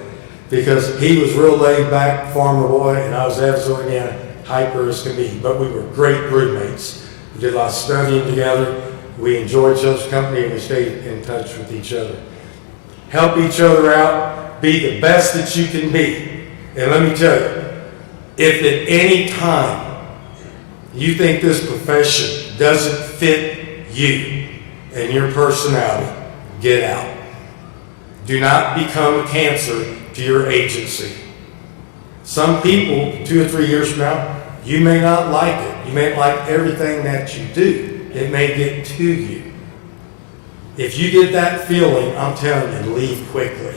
Because he was real laid back farmer boy, and I was absolutely hyper as can be. But we were great roommates. We did a lot of studying together. We enjoyed each other's company, and we stayed in touch with each other. Help each other out. Be the best that you can be. And let me tell you, if at any time you think this profession doesn't fit you and your personality, get out. Do not become a cancer to your agency. Some people, 2 or 3 years from now, you may not like it. You may not like everything that you do. It may get to you. If you get that feeling, I'm telling you, leave quickly.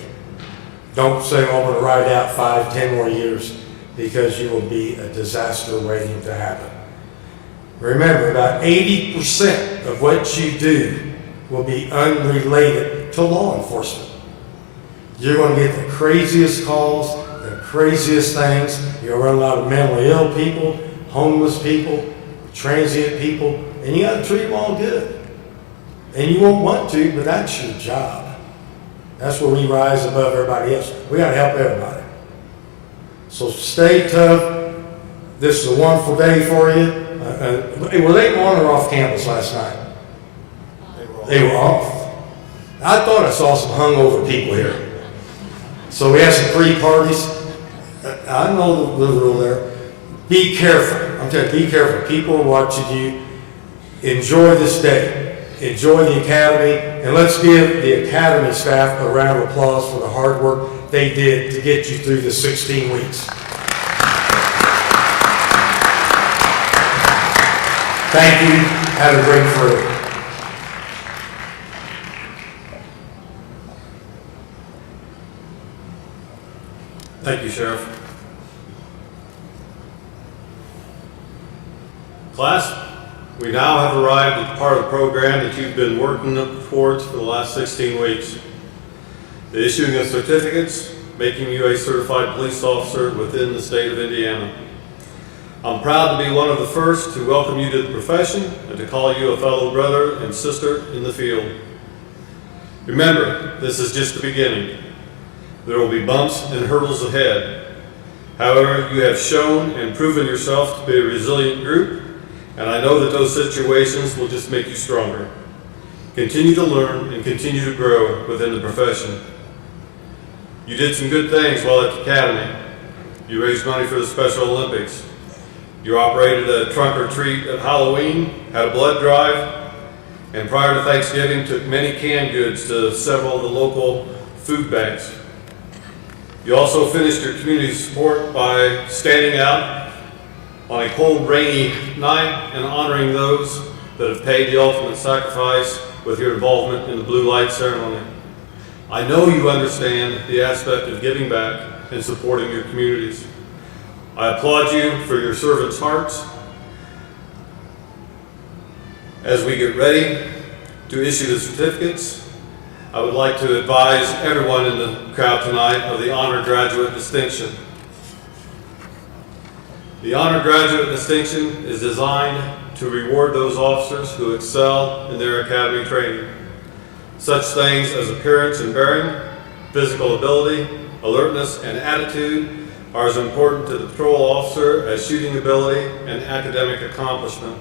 Don't say, oh, I'm going to ride out 5, 10 more years, because you will be a disaster waiting to happen. Remember, about 80% of what you do will be unrelated to law enforcement. You're going to get the craziest calls, the craziest things. You're going to run a lot of mentally ill people, homeless people, transient people, and you got to treat them all good. And you won't want to, but that's your job. That's where we rise above everybody else. We got to help everybody. So stay tough. This is a wonderful day for you. Were they on or off campus last night? They were off. I thought I saw some hungover people here. So we had some pre-parties. I know the rule there. Be careful. I'm telling you, be careful. People are watching you. Enjoy this day. Enjoy the academy. And let's give the academy staff a round of applause for the hard work they did to get you through the 16 weeks. Thank you. Have a great career. Thank you, Sheriff. Class, we now have arrived at the part of the program that you've been working towards for the last 16 weeks. The issuing of certificates, making you a certified police officer within the state of Indiana. I'm proud to be one of the first to welcome you to the profession and to call you a fellow brother and sister in the field. Remember, this is just the beginning. There will be bumps and hurdles ahead. However, you have shown and proven yourself to be a resilient group, and I know that those situations will just make you stronger. Continue to learn and continue to grow within the profession. You did some good things while at the academy. You raised money for the Special Olympics. You operated a trunk or treat at Halloween, had a blood drive, and prior to Thanksgiving took many canned goods to several of the local food banks. You also finished your community support by standing out on a cold, rainy night and honoring those that have paid the ultimate sacrifice with your involvement in the blue light ceremony. I know you understand the aspect of giving back and supporting your communities. I applaud you for your servants' hearts. As we get ready to issue the certificates, I would like to advise everyone in the crowd tonight of the Honor Graduate Distinction. The Honor Graduate Distinction is designed to reward those officers who excel in their academy training. Such things as appearance and bearing, physical ability, alertness, and attitude are as important to the patrol officer as shooting ability and academic accomplishment.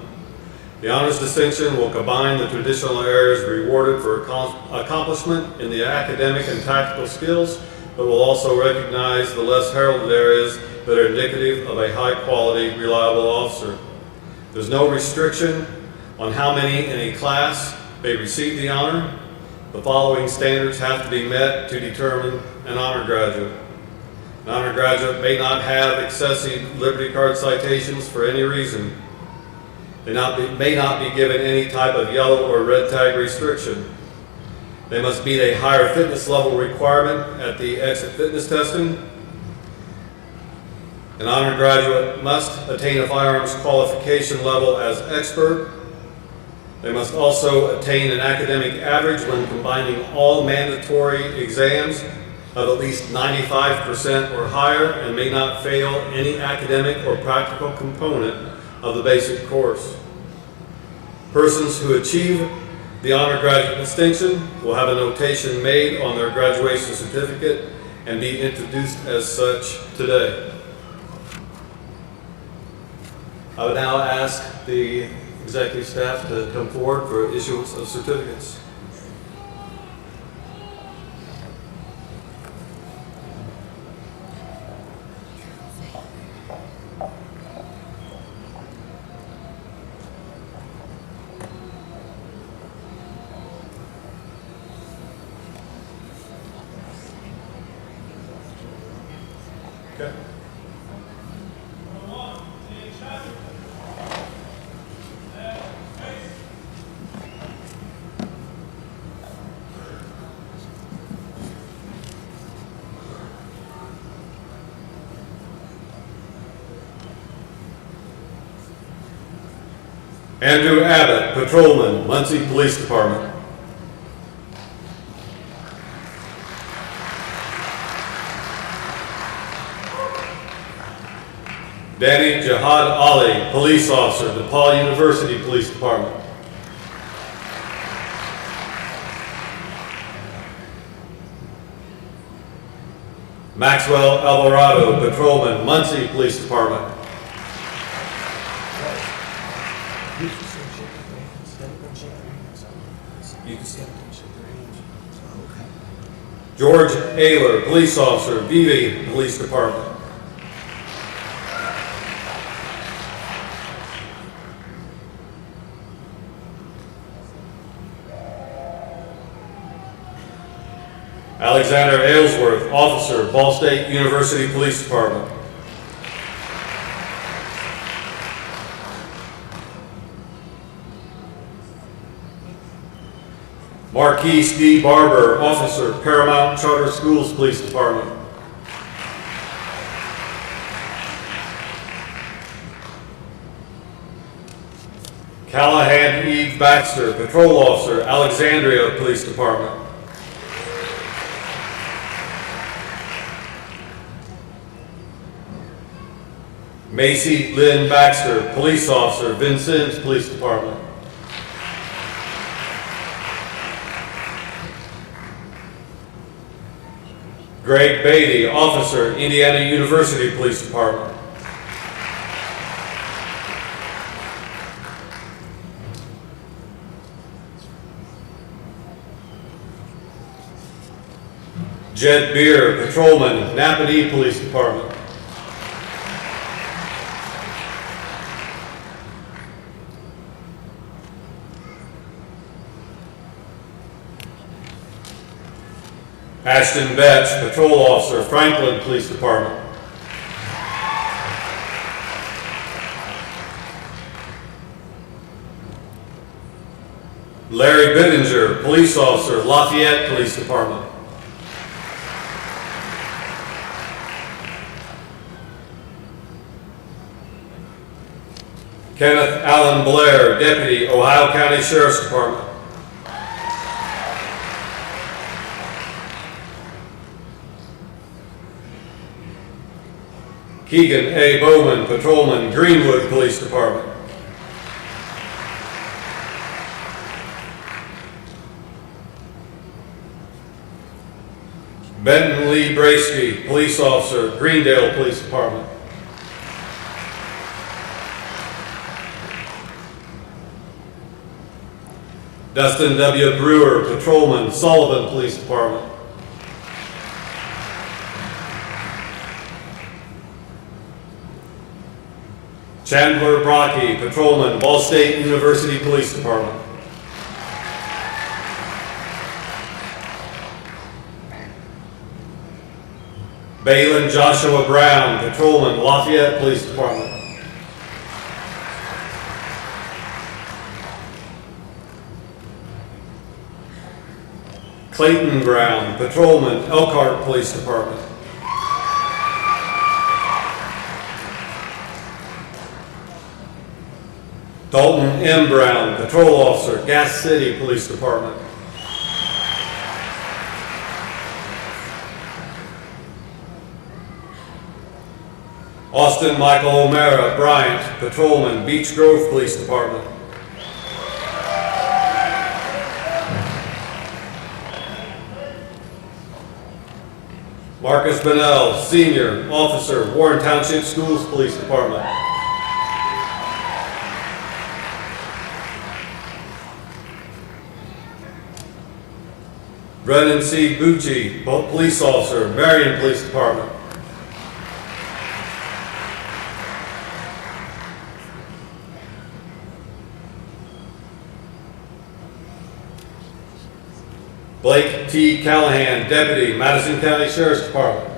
The honors distinction will combine the traditional areas rewarded for accomplishment in the academic and tactical skills, but will also recognize the less heralded areas that are indicative of a high-quality, reliable officer. There's no restriction on how many in a class may receive the honor. The following standards have to be met to determine an honor graduate. An honor graduate may not have excessive Liberty Card citations for any reason. They may not be given any type of yellow or red tag restriction. They must meet a higher fitness level requirement at the exit fitness testing. An honor graduate must attain a firearms qualification level as expert. They must also attain an academic average when combining all mandatory exams of at least 95% or higher, and may not fail any academic or practical component of the basic course. Persons who achieve the honor graduate distinction will have a notation made on their graduation certificate and be introduced as such today. I would now ask the executive staff to come forward for issuance of certificates. Okay. Andrew Abbott, Patrolman, Muncie Police Department. Danny Jihad Ali, police officer, DePaul University Police Department. Maxwell Alvarado, patrolman, Muncie Police Department. George Ayler, police officer, Vivi Police Department. Alexander Aylesworth, officer, Ball State University Police Department. Marquise D. Barber, officer, Paramount Charter Schools Police Department. Callahan E. Baxter, patrol officer, Alexandria Police Department. Macy Lynn Baxter, police officer, Vincennes Police Department. Greg Beatty, officer, Indiana University Police Department. Jed Beer, patrolman, Napanee Police Department. Ashton Betch, patrol officer, Franklin Police Department. Larry Bittinger, police officer, Lafayette Police Department. Kenneth Allen Blair, deputy, Ohio County Sheriff's Department. Keegan A. Bowman, patrolman, Greenwood Police Department. Benton Lee Bracey, police officer, Greendale Police Department. Dustin W. Brewer, patrolman, Sullivan Police Department. Chandler Brocky, patrolman, Ball State University Police Department. Balin Joshua Brown, patrolman, Lafayette Police Department. Clayton Brown, patrolman, Elkhart Police Department. Dalton M. Brown, patrol officer, Gas City Police Department. Austin Michael O'Mara Bryant, patrolman, Beech Grove Police Department. Marcus Bennell, senior officer, Warren Township Schools Police Department. Brennan C. Bucci, police officer, Marion Police Department. Blake T. Callahan, deputy, Madison County Sheriff's Department.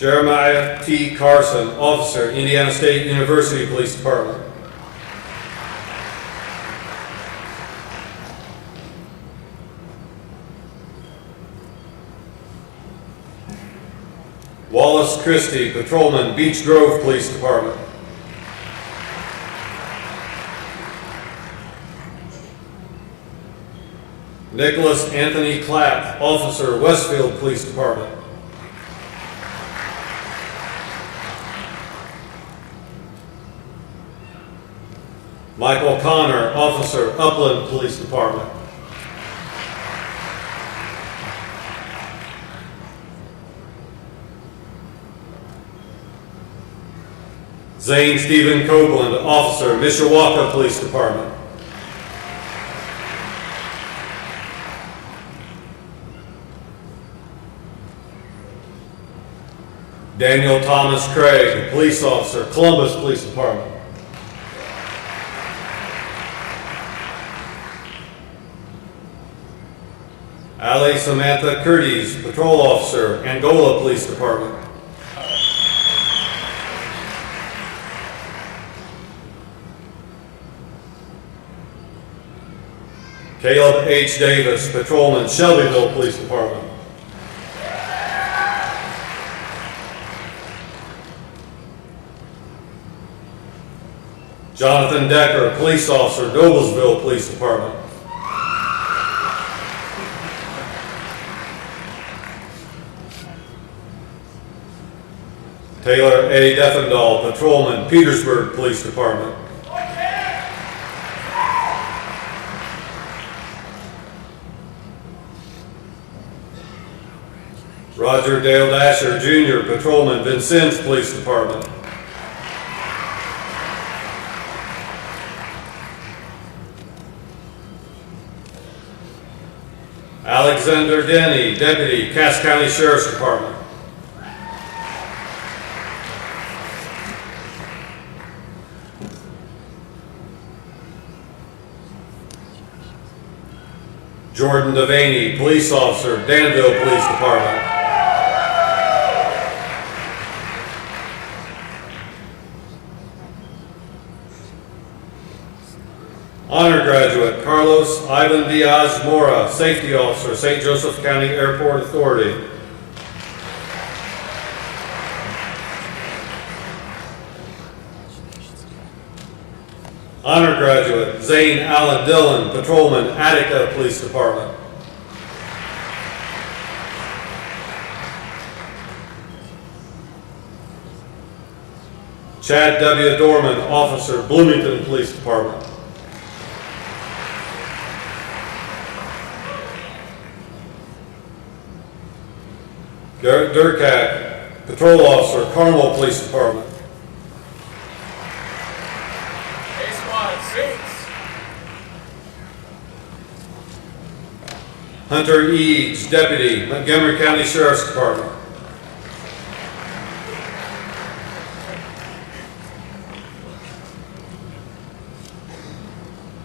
Jeremiah T. Carson, officer, Indiana State University Police Department. Wallace Christie, patrolman, Beech Grove Police Department. Nicholas Anthony Clapp, Officer, Westfield Police Department. Michael Connor, Officer, Upland Police Department. Zane Stephen Copeland, Officer, Mishawaka Police Department. Daniel Thomas Craig, Police Officer, Columbus Police Department. Allie Samantha Curtis, Patrol Officer, Angola Police Department. Caleb H. Davis, Patrolman, Shelbyville Police Department. Jonathan Decker, Police Officer, Noblesville Police Department. Taylor A. Defendahl, Patrolman, Petersburg Police Department. Roger Dale Dasher, Jr., Patrolman, Vincennes Police Department. Alexander Denny, Deputy, Cass County Sheriff's Department. Jordan Devaney, Police Officer, Danville Police Department. Honor Graduate, Carlos Ivan Diaz Mora, Safety Officer, St. Joseph County Airport Authority. Honor Graduate, Zane Allen Dillon, Patrolman, Attica Police Department. Chad W. Dorman, Officer, Bloomington Police Department. Garrett Durkat, Patrol Officer, Carmel Police Department. Hunter Eads, Deputy, Montgomery County Sheriff's Department.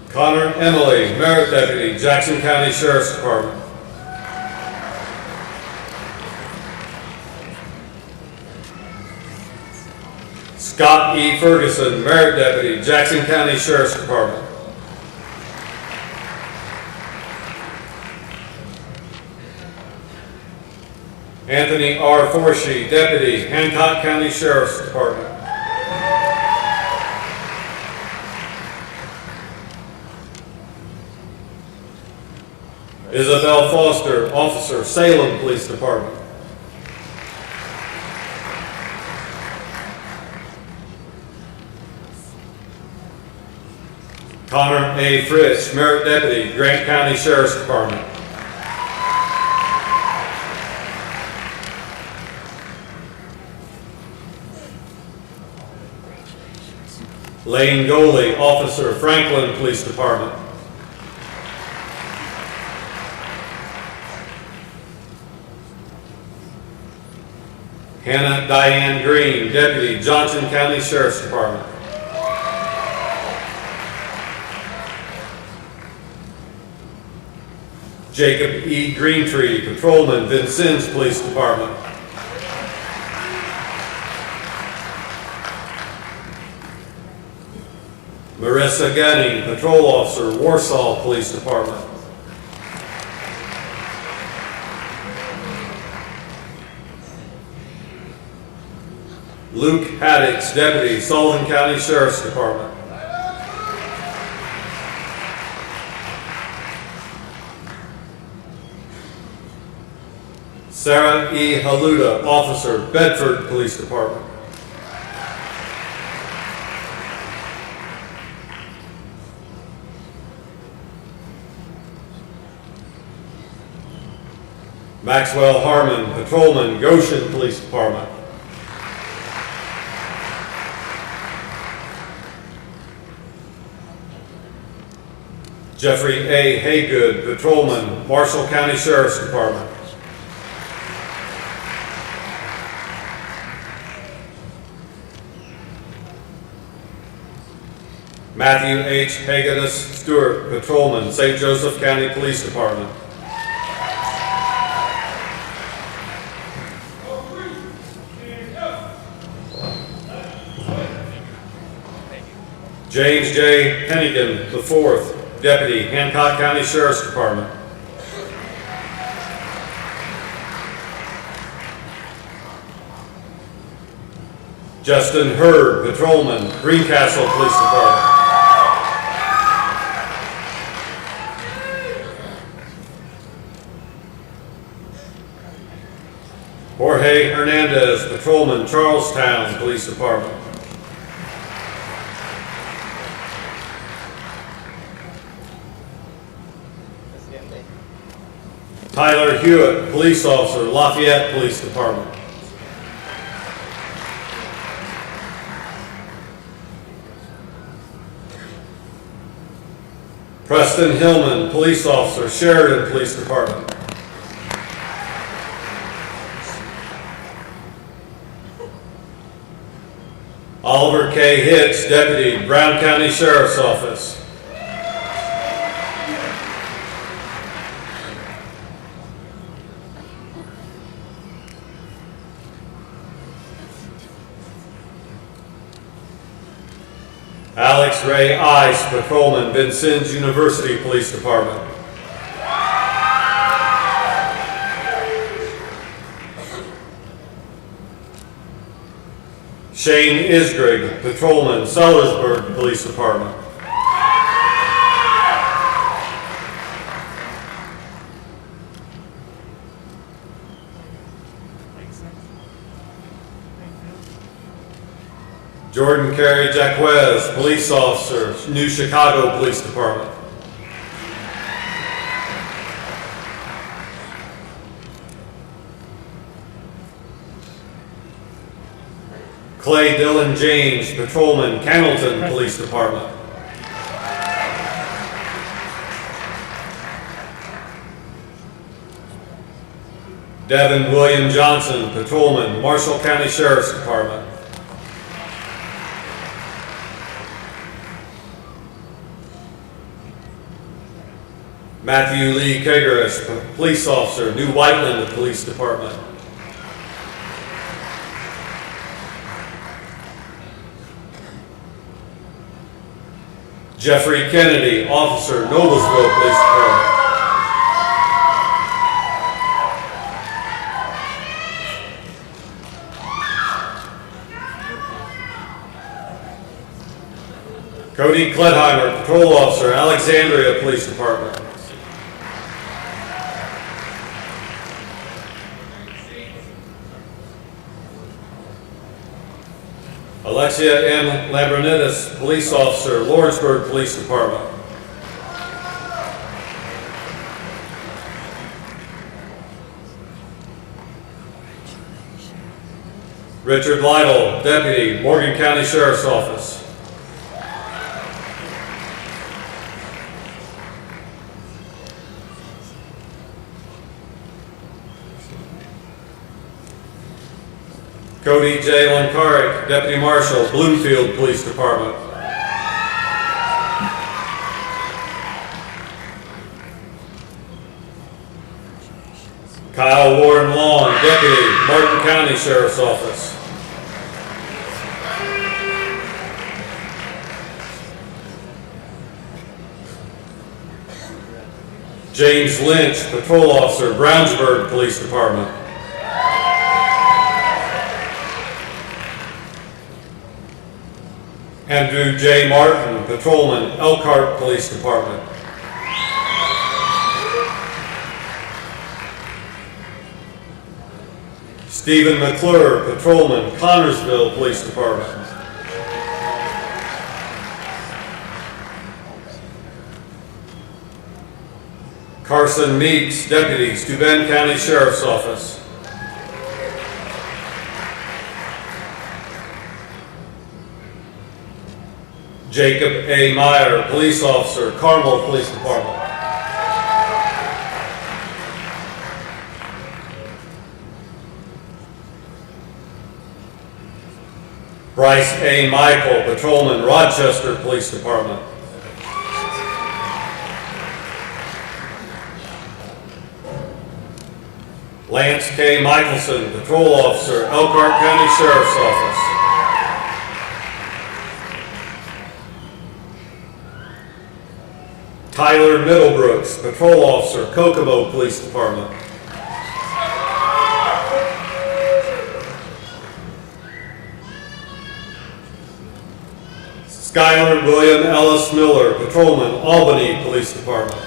Connor Emily, Merit Deputy, Jackson County Sheriff's Department. Scott E. Ferguson, Merit Deputy, Jackson County Sheriff's Department. Anthony R. Forshee, Deputy, Hancock County Sheriff's Department. Isabel Foster, Officer, Salem Police Department. Connor A. Fritz, Merit Deputy, Grant County Sheriff's Department. Lane Goley, Officer, Franklin Police Department. Hannah Diane Green, Deputy, Johnson County Sheriff's Department. Jacob E. Greentree, Patrolman, Vincennes Police Department. Marissa Gunning, Patrol Officer, Warsaw Police Department. Luke Haddix, Deputy, Sullivan County Sheriff's Department. Sarah E. Haluda, Officer, Bedford Police Department. Maxwell Harmon, Patrolman, Goshen Police Department. Jeffrey A. Haygood, Patrolman, Marshall County Sheriff's Department. Matthew H. Hagedis Stewart, Patrolman, St. Joseph County Police Department. James J. Hennigan IV, Deputy, Hancock County Sheriff's Department. Justin Hurd, Patrolman, Greencastle Police Department. Jorge Hernandez, Patrolman, Charlestown Police Department. Tyler Hewitt, Police Officer, Lafayette Police Department. Preston Hillman, Police Officer, Sheridan Police Department. Oliver K. Hicks, Deputy, Brown County Sheriff's Office. Alex Ray Ice, Patrolman, Vincennes University Police Department. Shane Isgrig, Patrolman, Sellersburg Police Department. Jordan Carey Jacquez, Police Officer, New Chicago Police Department. Clay Dillon James, Patrolman, Cannleton Police Department. Devin William Johnson, Patrolman, Marshall County Sheriff's Department. Matthew Lee Kegaris, Police Officer, New Whiteland Police Department. Jeffrey Kennedy, Officer, Noblesville Police Department. Cody Kledheimer, Patrol Officer, Alexandria Police Department. Alexia M. Lambrinidis, Police Officer, Lawrenceburg Police Department. Richard Lytle, Deputy, Morgan County Sheriff's Office. Cody J. Lankarik, Deputy Marshal, Bloomfield Police Department. Kyle Warren Long, Deputy, Martin County Sheriff's Office. James Lynch, Patrol Officer, Brownsburg Police Department. Andrew J. Martin, Patrolman, Elkhart Police Department. Stephen McClure, Patrolman, Connorsville Police Department. Carson Meeks, Deputy, Steuben County Sheriff's Office. Jacob A. Meyer, Police Officer, Carmel Police Department. Bryce A. Michael, Patrolman, Rochester Police Department. Lance K. Michelson, Patrol Officer, Elkhart County Sheriff's Office. Tyler Middlebrooks, Patrol Officer, Kokomo Police Department. Skylar William Ellis Miller, Patrolman, Albany Police Department.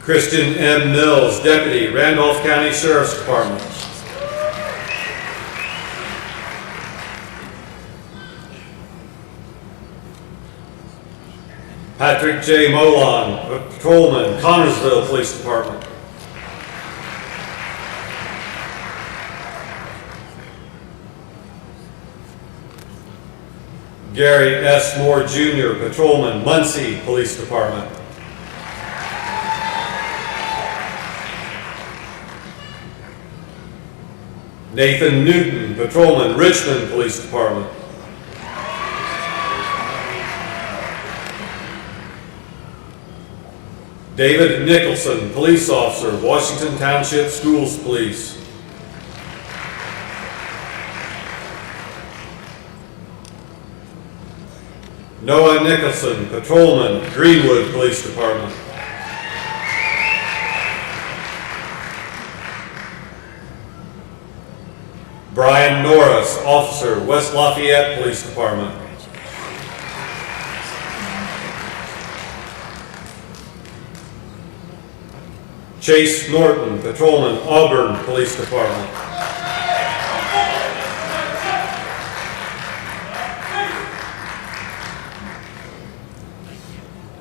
Christian M. Mills, Deputy, Randolph County Sheriff's Department. Patrick J. Molan, Patrolman, Connorsville Police Department. Gary S. Moore Jr., Patrolman, Muncie Police Department. Nathan Newton, Patrolman, Richmond Police Department. David Nicholson, Police Officer, Washington Township Schools Police. Noah Nicholson, Patrolman, Greenwood Police Department. Brian Norris, Officer, West Lafayette Police Department. Chase Norton, Patrolman, Auburn Police Department.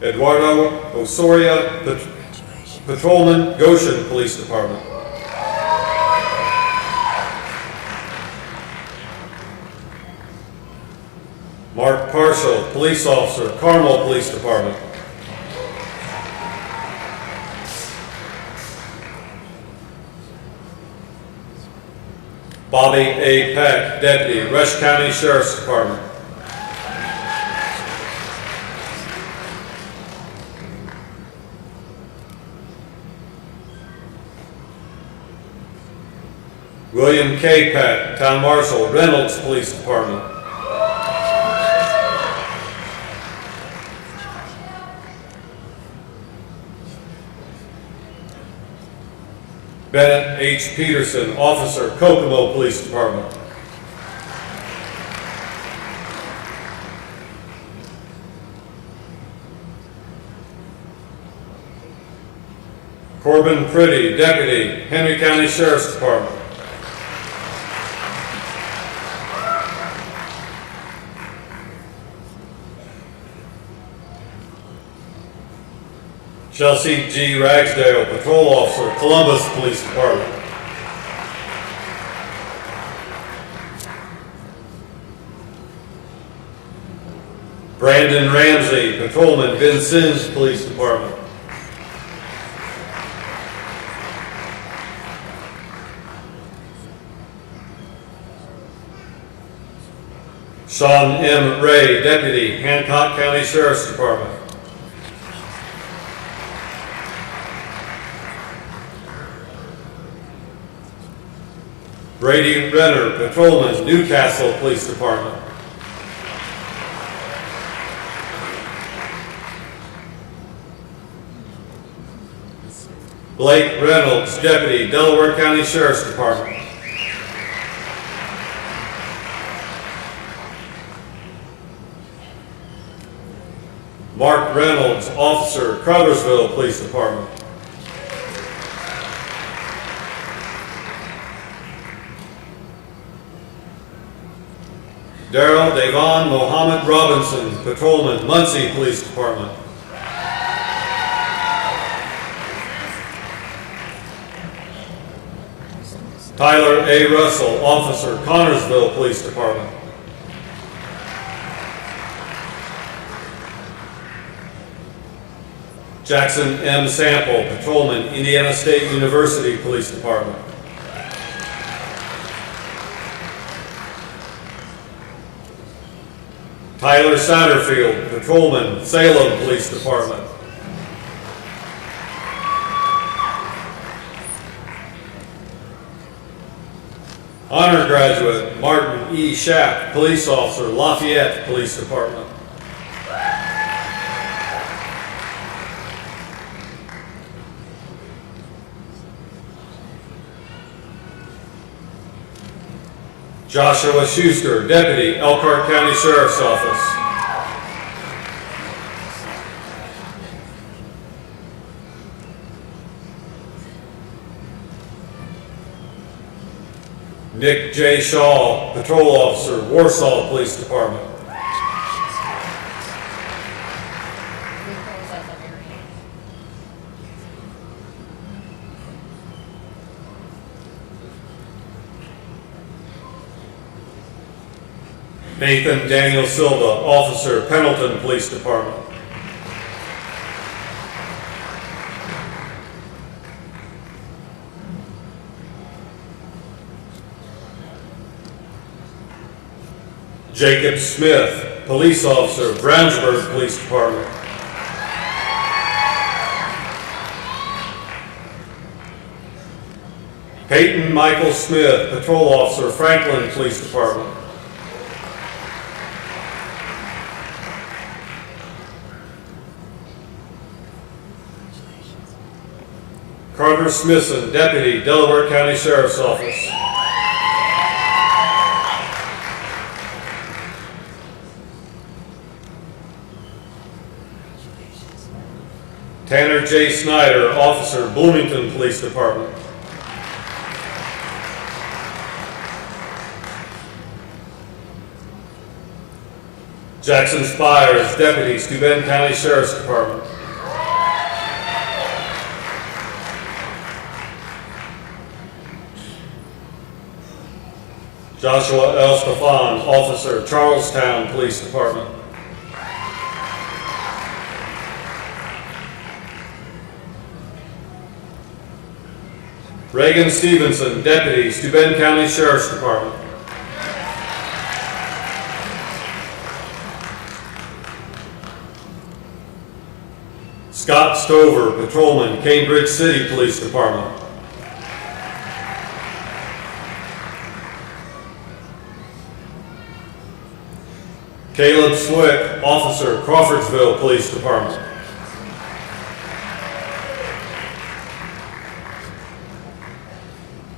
Eduardo Osoria, Patrolman, Goshen Police Department. Mark Parshall, Police Officer, Carmel Police Department. Bobby A. Peck, Deputy, Rush County Sheriff's Department. William K. Peck, Town Marshal, Reynolds Police Department. Bennett H. Peterson, Officer, Kokomo Police Department. Corbin Priddy, Deputy, Henry County Sheriff's Department. Chelsea G. Ragsdale, Patrol Officer, Columbus Police Department. Brandon Ramsey, Patrolman, Vincennes Police Department. Sean M. Ray, Deputy, Hancock County Sheriff's Department. Brady Renner, Patrolman, Newcastle Police Department. Blake Reynolds, Deputy, Delaware County Sheriff's Department. Mark Reynolds, Officer, Crowdersville Police Department. Daryl Davon Mohammed Robinson, Patrolman, Muncie Police Department. Tyler A. Russell, Officer, Connorsville Police Department. Jackson M. Sample, Patrolman, Indiana State University Police Department. Tyler Satterfield, Patrolman, Salem Police Department. Honor Graduate, Martin E. Schaff, Police Officer, Lafayette Police Department. Joshua Schuster, Deputy, Elkhart County Sheriff's Office. Nick J. Shaw, Patrol Officer, Warsaw Police Department. Nathan Daniel Silva, Officer, Pendleton Police Department. Jacob Smith, Police Officer, Brownsburg Police Department. Peyton Michael Smith, Patrol Officer, Franklin Police Department. Carter Smithson, Deputy, Delaware County Sheriff's Office. Tanner J. Snyder, Officer, Bloomington Police Department. Jackson Spires, Deputy, Steuben County Sheriff's Department. Joshua L. Stefan, Officer, Charlestown Police Department. Reagan Stevenson, Deputy, Steuben County Sheriff's Department. Scott Stover, Patrolman, Cambridge City Police Department. Caleb Swick, Officer, Crawfordsville Police Department.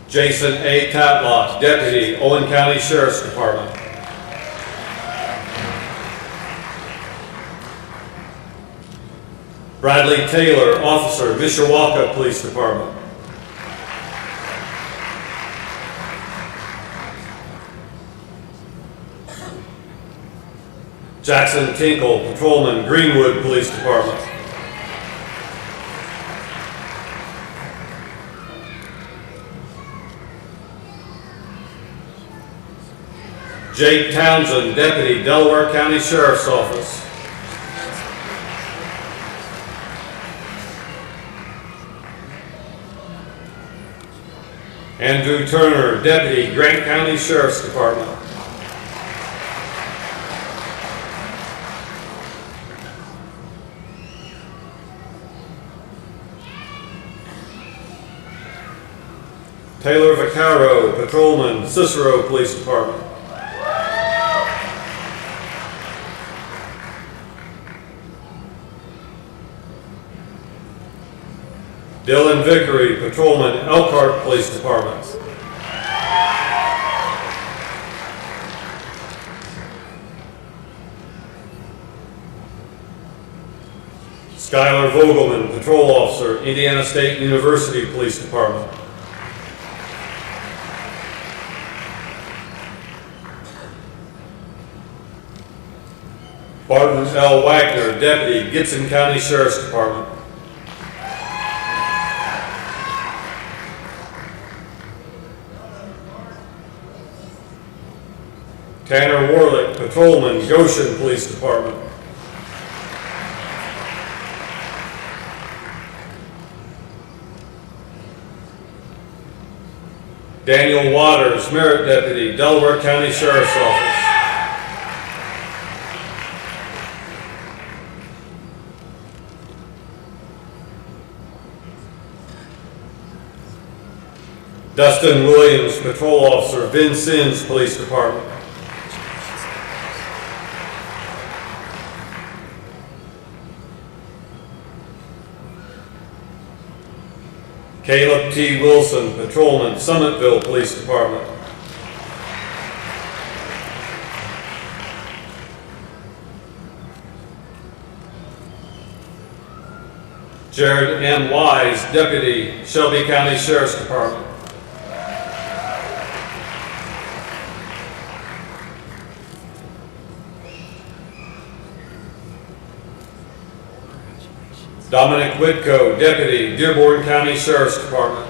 Jason A. Tatlock, Deputy, Owen County Sheriff's Department. Bradley Taylor, Officer, Mishawaka Police Department. Jackson Tinkle, Patrolman, Greenwood Police Department. Jake Townsend, Deputy, Delaware County Sheriff's Office. Andrew Turner, Deputy, Grant County Sheriff's Department. Taylor Vaccaro, Patrolman, Cicero Police Department. Dylan Vickery, Patrolman, Elkhart Police Department. Skylar Vogelman, Patrol Officer, Indiana State University Police Department. Barton L. Wagner, Deputy, Gibson County Sheriff's Department. Tanner Warlick, Patrolman, Goshen Police Department. Daniel Waters, Merit Deputy, Delaware County Sheriff's Office. Dustin Williams, Patrol Officer, Vincennes Police Department. Caleb T. Wilson, Patrolman, Summitville Police Department. Jared M. Wise, Deputy, Shelby County Sheriff's Department. Dominic Whitco, Deputy, Dearborn County Sheriff's Department.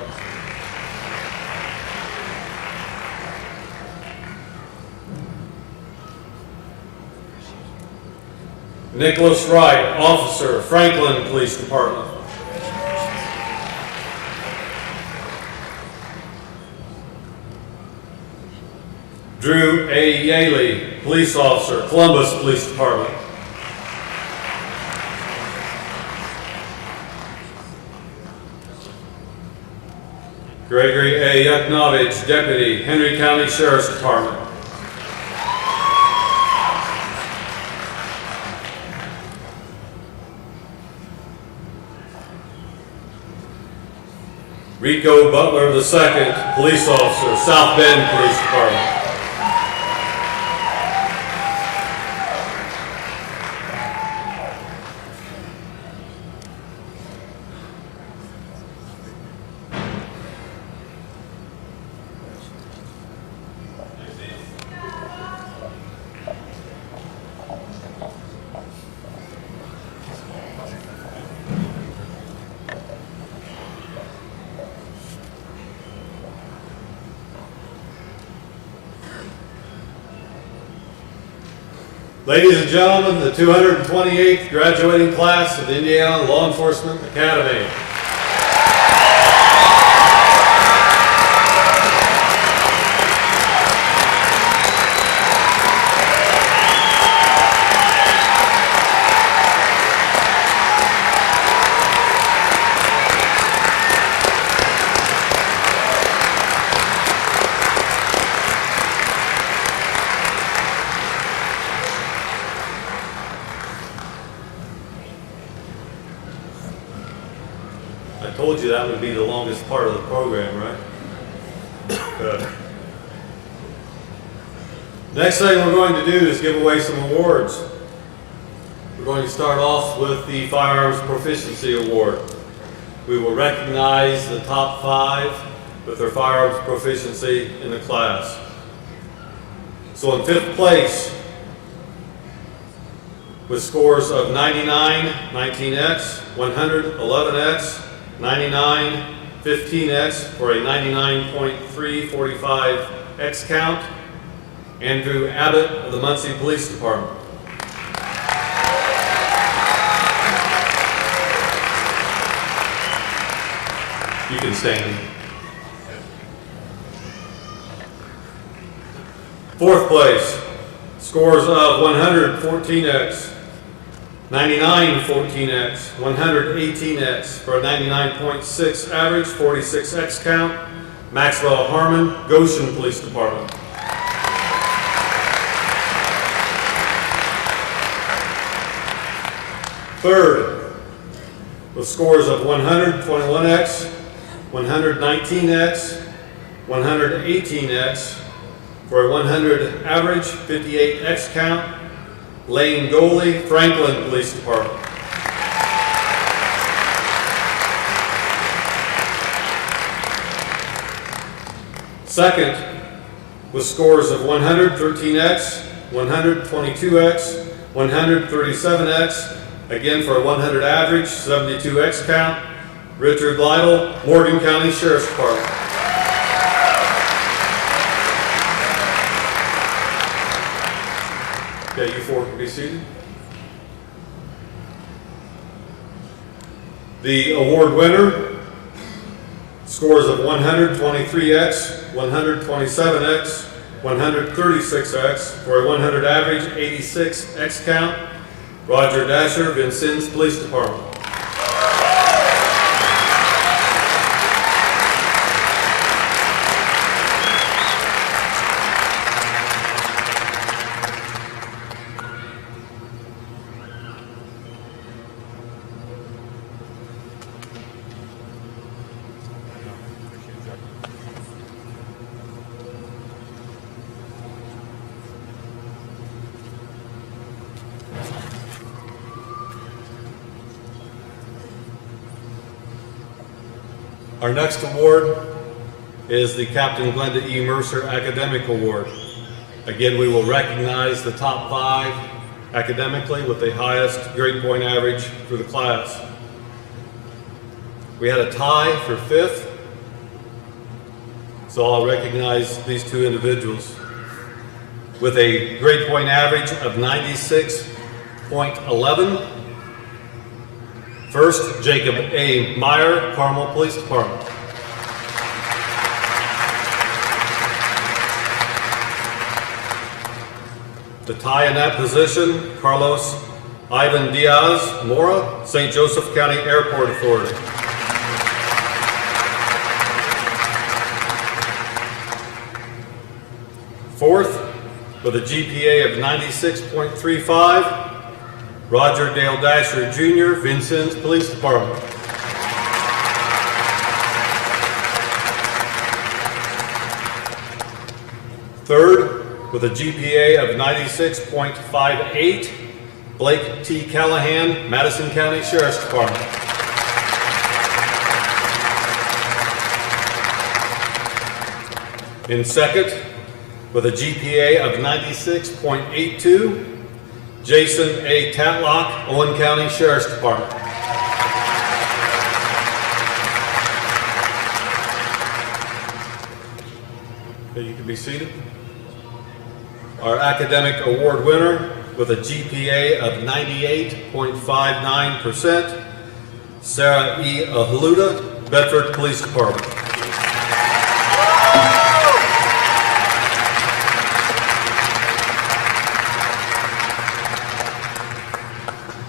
Nicholas Wright, Officer, Franklin Police Department. Drew A. Yaley, Police Officer, Columbus Police Department. Gregory A. Yuknovich, Deputy, Henry County Sheriff's Department. Rico Butler II, Police Officer, South Bend Police Department. Ladies and gentlemen, the 228th graduating class of the Indiana Law Enforcement Academy. I told you that would be the longest part of the program, right? Good. Next thing we're going to do is give away some awards. We're going to start off with the Firearms Proficiency Award. We will recognize the top 5 with their firearms proficiency in the class. So in 5th place, with scores of 99, 19X, 100, 11X, 99, 15X for a 99.345 X count, Andrew Abbott of the Muncie Police Department. You can stand. 4th place, scores of 100 14X, 99 14X, 118X for a 99.6 average, 46X count, Maxwell Harmon, Goshen Police Department. Third, with scores of 100 21X, 119X, 118X for a 100 average, 58X count, Lane Goley, Franklin Police Department. Second, with scores of 100, 13X, 100, 22X, 100, 37X, again for a 100 average, 72X count, Richard Lytle, Morgan County Sheriff's Department. Okay, you four can be seated. The award winner, scores of 123X, 127X, 136X, for a 100 average, 86X count, Roger Dasher, Vincennes Police Department. Our next award is the Captain Glenda E. Mercer Academic Award. Again, we will recognize the top 5 academically with the highest grade point average for the class. We had a tie for 5th, so I'll recognize these 2 individuals. With a grade point average of 96.11, first, Jacob A. Meyer, Carmel Police Department. The tie in that position, Carlos Ivan Diaz Mora, St. Joseph County Airport Authority. Fourth, with a GPA of 96.35, Roger Dale Dasher Jr., Vincennes Police Department. Third, with a GPA of 96.58, Blake T. Callahan, Madison County Sheriff's Department. In second, with a GPA of 96.82, Jason A. Tatlock, Owen County Sheriff's Department. Okay, you can be seated. Our academic award winner with a GPA of 98.59%, Sarah E. Ahaluda, Bedford Police Department.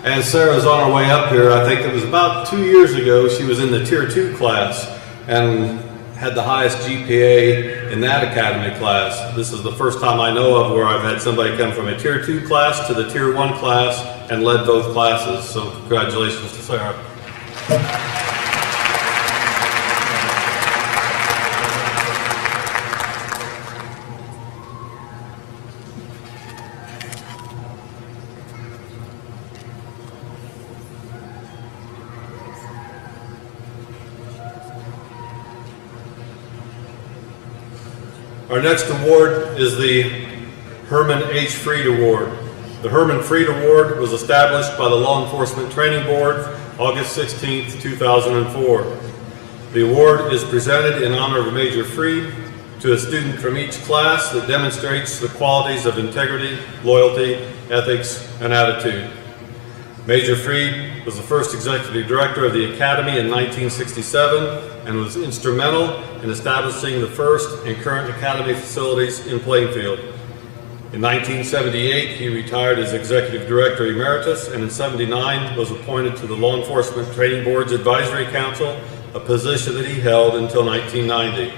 As Sarah's on her way up here, I think it was about 2 years ago, she was in the Tier 2 class and had the highest GPA in that academy class. This is the first time I know of where I've had somebody come from a Tier 2 class to the Tier 1 class and led both classes. So congratulations to Sarah. Our next award is the Herman H. Freed Award. The Herman Freed Award was established by the Law Enforcement Training Board August 16, 2004. The award is presented in honor of Major Freed to a student from each class that demonstrates the qualities of integrity, loyalty, ethics, and attitude. Major Freed was the first executive director of the Academy in 1967 and was instrumental in establishing the first and current Academy facilities in Plainfield. In 1978, he retired as Executive Director Emeritus, and in 79 was appointed to the Law Enforcement Training Board's Advisory Council, a position that he held until 1990.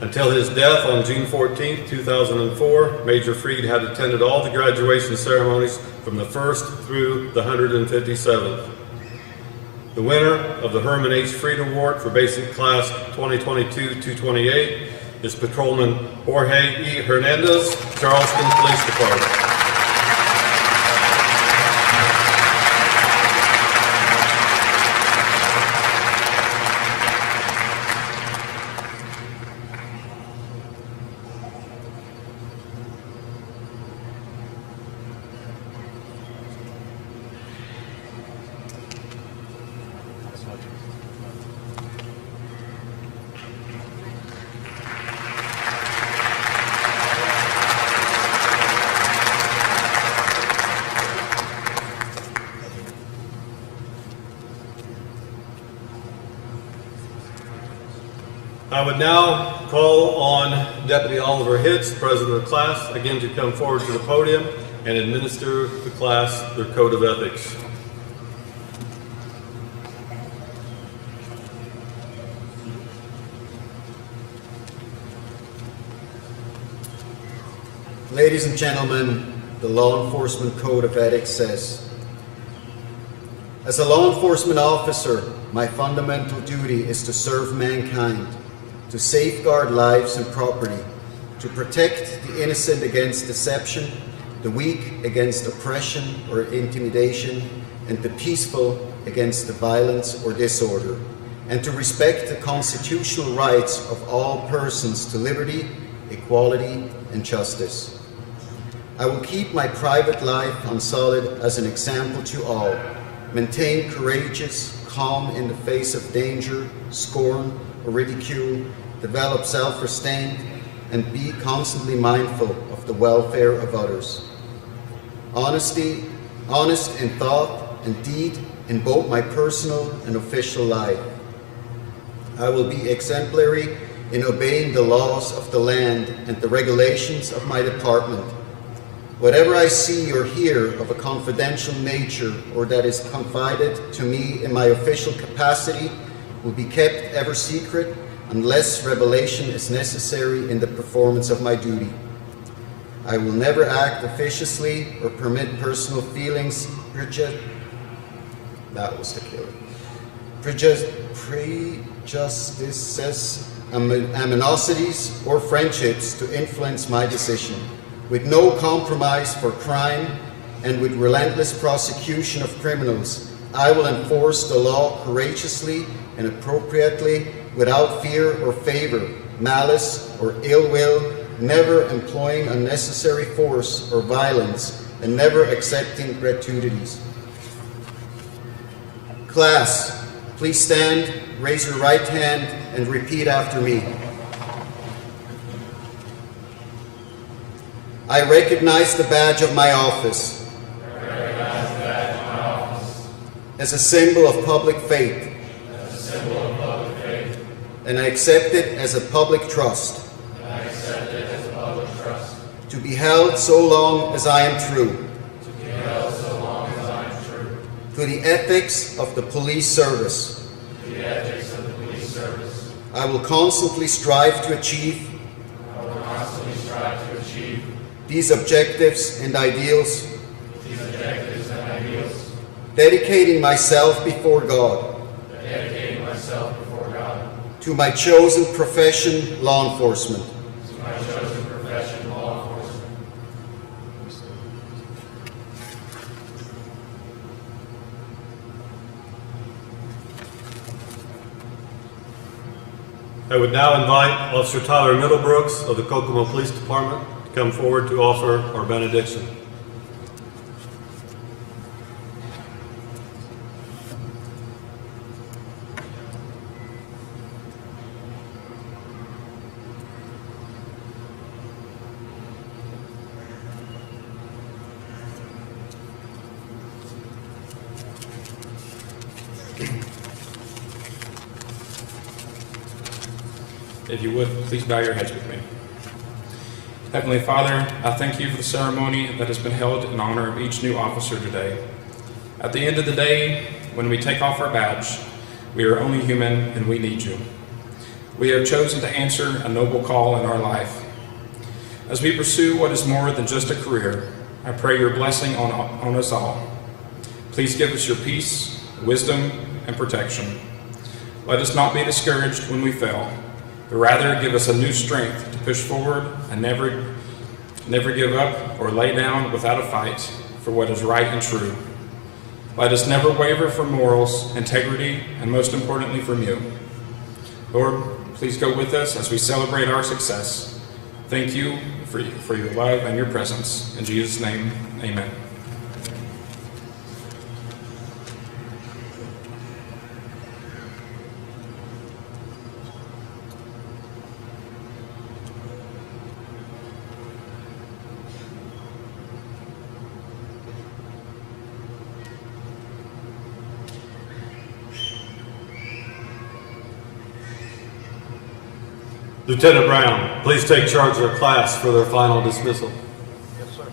Until his death on June 14, 2004, Major Freed had attended all the graduation ceremonies from the 1st through the 157th. The winner of the Herman H. Freed Award for Basic Class 2022-228 is Patrolman Jorge E. Hernandez, Charleston Police Department. I would now call on Deputy Oliver Hitz, President of the class, again to come forward to the podium and administer the class their code of ethics. Ladies and gentlemen, the Law Enforcement Code of Ethics says, as a law enforcement officer, my fundamental duty is to serve mankind, to safeguard lives and property, to protect the innocent against deception, the weak against oppression or intimidation, and the peaceful against the violence or disorder, and to respect the constitutional rights of all persons to liberty, equality, and justice. I will keep my private life unsullied as an example to all, maintain courageous, calm in the face of danger, scorn, or ridicule, develop self-restraint, and be constantly mindful of the welfare of others. Honest in thought and deed in both my personal and official life. I will be exemplary in obeying the laws of the land and the regulations of my department. Whatever I see or hear of a confidential nature or that is confided to me in my official capacity will be kept ever secret unless revelation is necessary in the performance of my duty. I will never act officiously or permit personal feelings, prejudices, animosities, or friendships to influence my decision. With no compromise for crime and with relentless prosecution of criminals, I will enforce the law courageously and appropriately, without fear or favor, malice or ill will, never employing unnecessary force or violence, and never accepting gratuities. Class, please stand, raise your right hand, and repeat after me. I recognize the badge of my office as a symbol of public faith, and I accept it as a public trust, to be held so long as I am true to the ethics of the police service. I will constantly strive to achieve these objectives and ideals, dedicating myself before God to my chosen profession, law enforcement. I would now invite Officer Tyler Middlebrooks of the Kokomo Police Department to come forward to offer our benediction. If you would, please bow your heads with me. Heavenly Father, I thank you for the ceremony that has been held in honor of each new officer today. At the end of the day, when we take off our badge, we are only human and we need you. We have chosen to answer a noble call in our life. As we pursue what is more than just a career, I pray your blessing on us all. Please give us your peace, wisdom, and protection. Let us not be discouraged when we fail, but rather give us a new strength to push forward and never give up or lay down without a fight for what is right and true. Let us never waver from morals, integrity, and most importantly from you. Lord, please go with us as we celebrate our success. Thank you for your love and your presence. In Jesus' name, amen. Lieutenant Brown, please take charge of their class for their final dismissal. Yes, sir.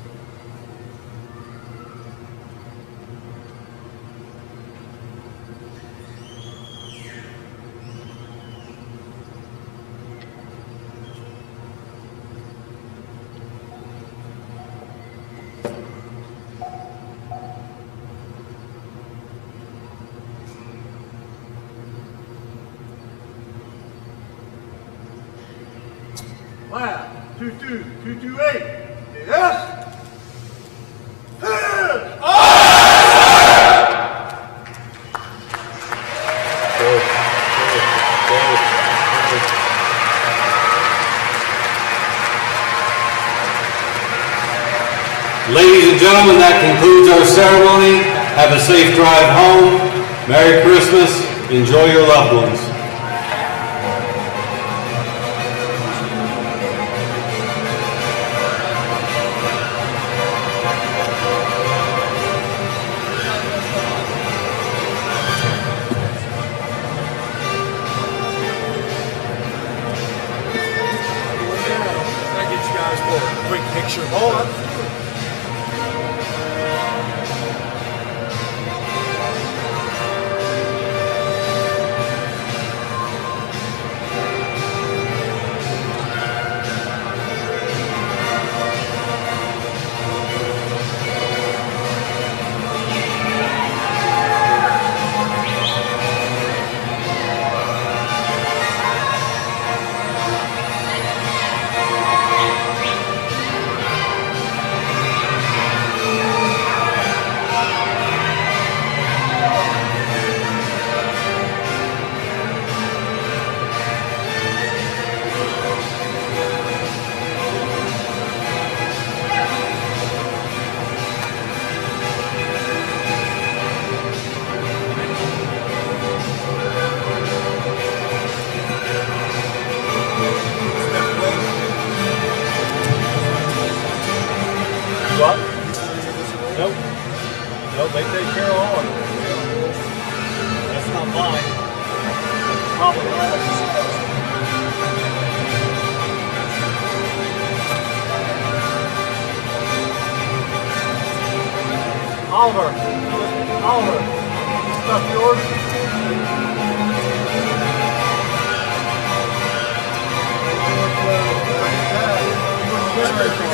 Class 22228. Yes. Ladies and gentlemen, that concludes our ceremony. Have a safe drive home. Merry Christmas. Enjoy your loved ones. Can I get you guys for a quick picture? Oh, absolutely. What? Nope. Nope, they take care of all of it. That's not mine. That's probably Alex's. Oliver, stuff yours? You wouldn't get very far.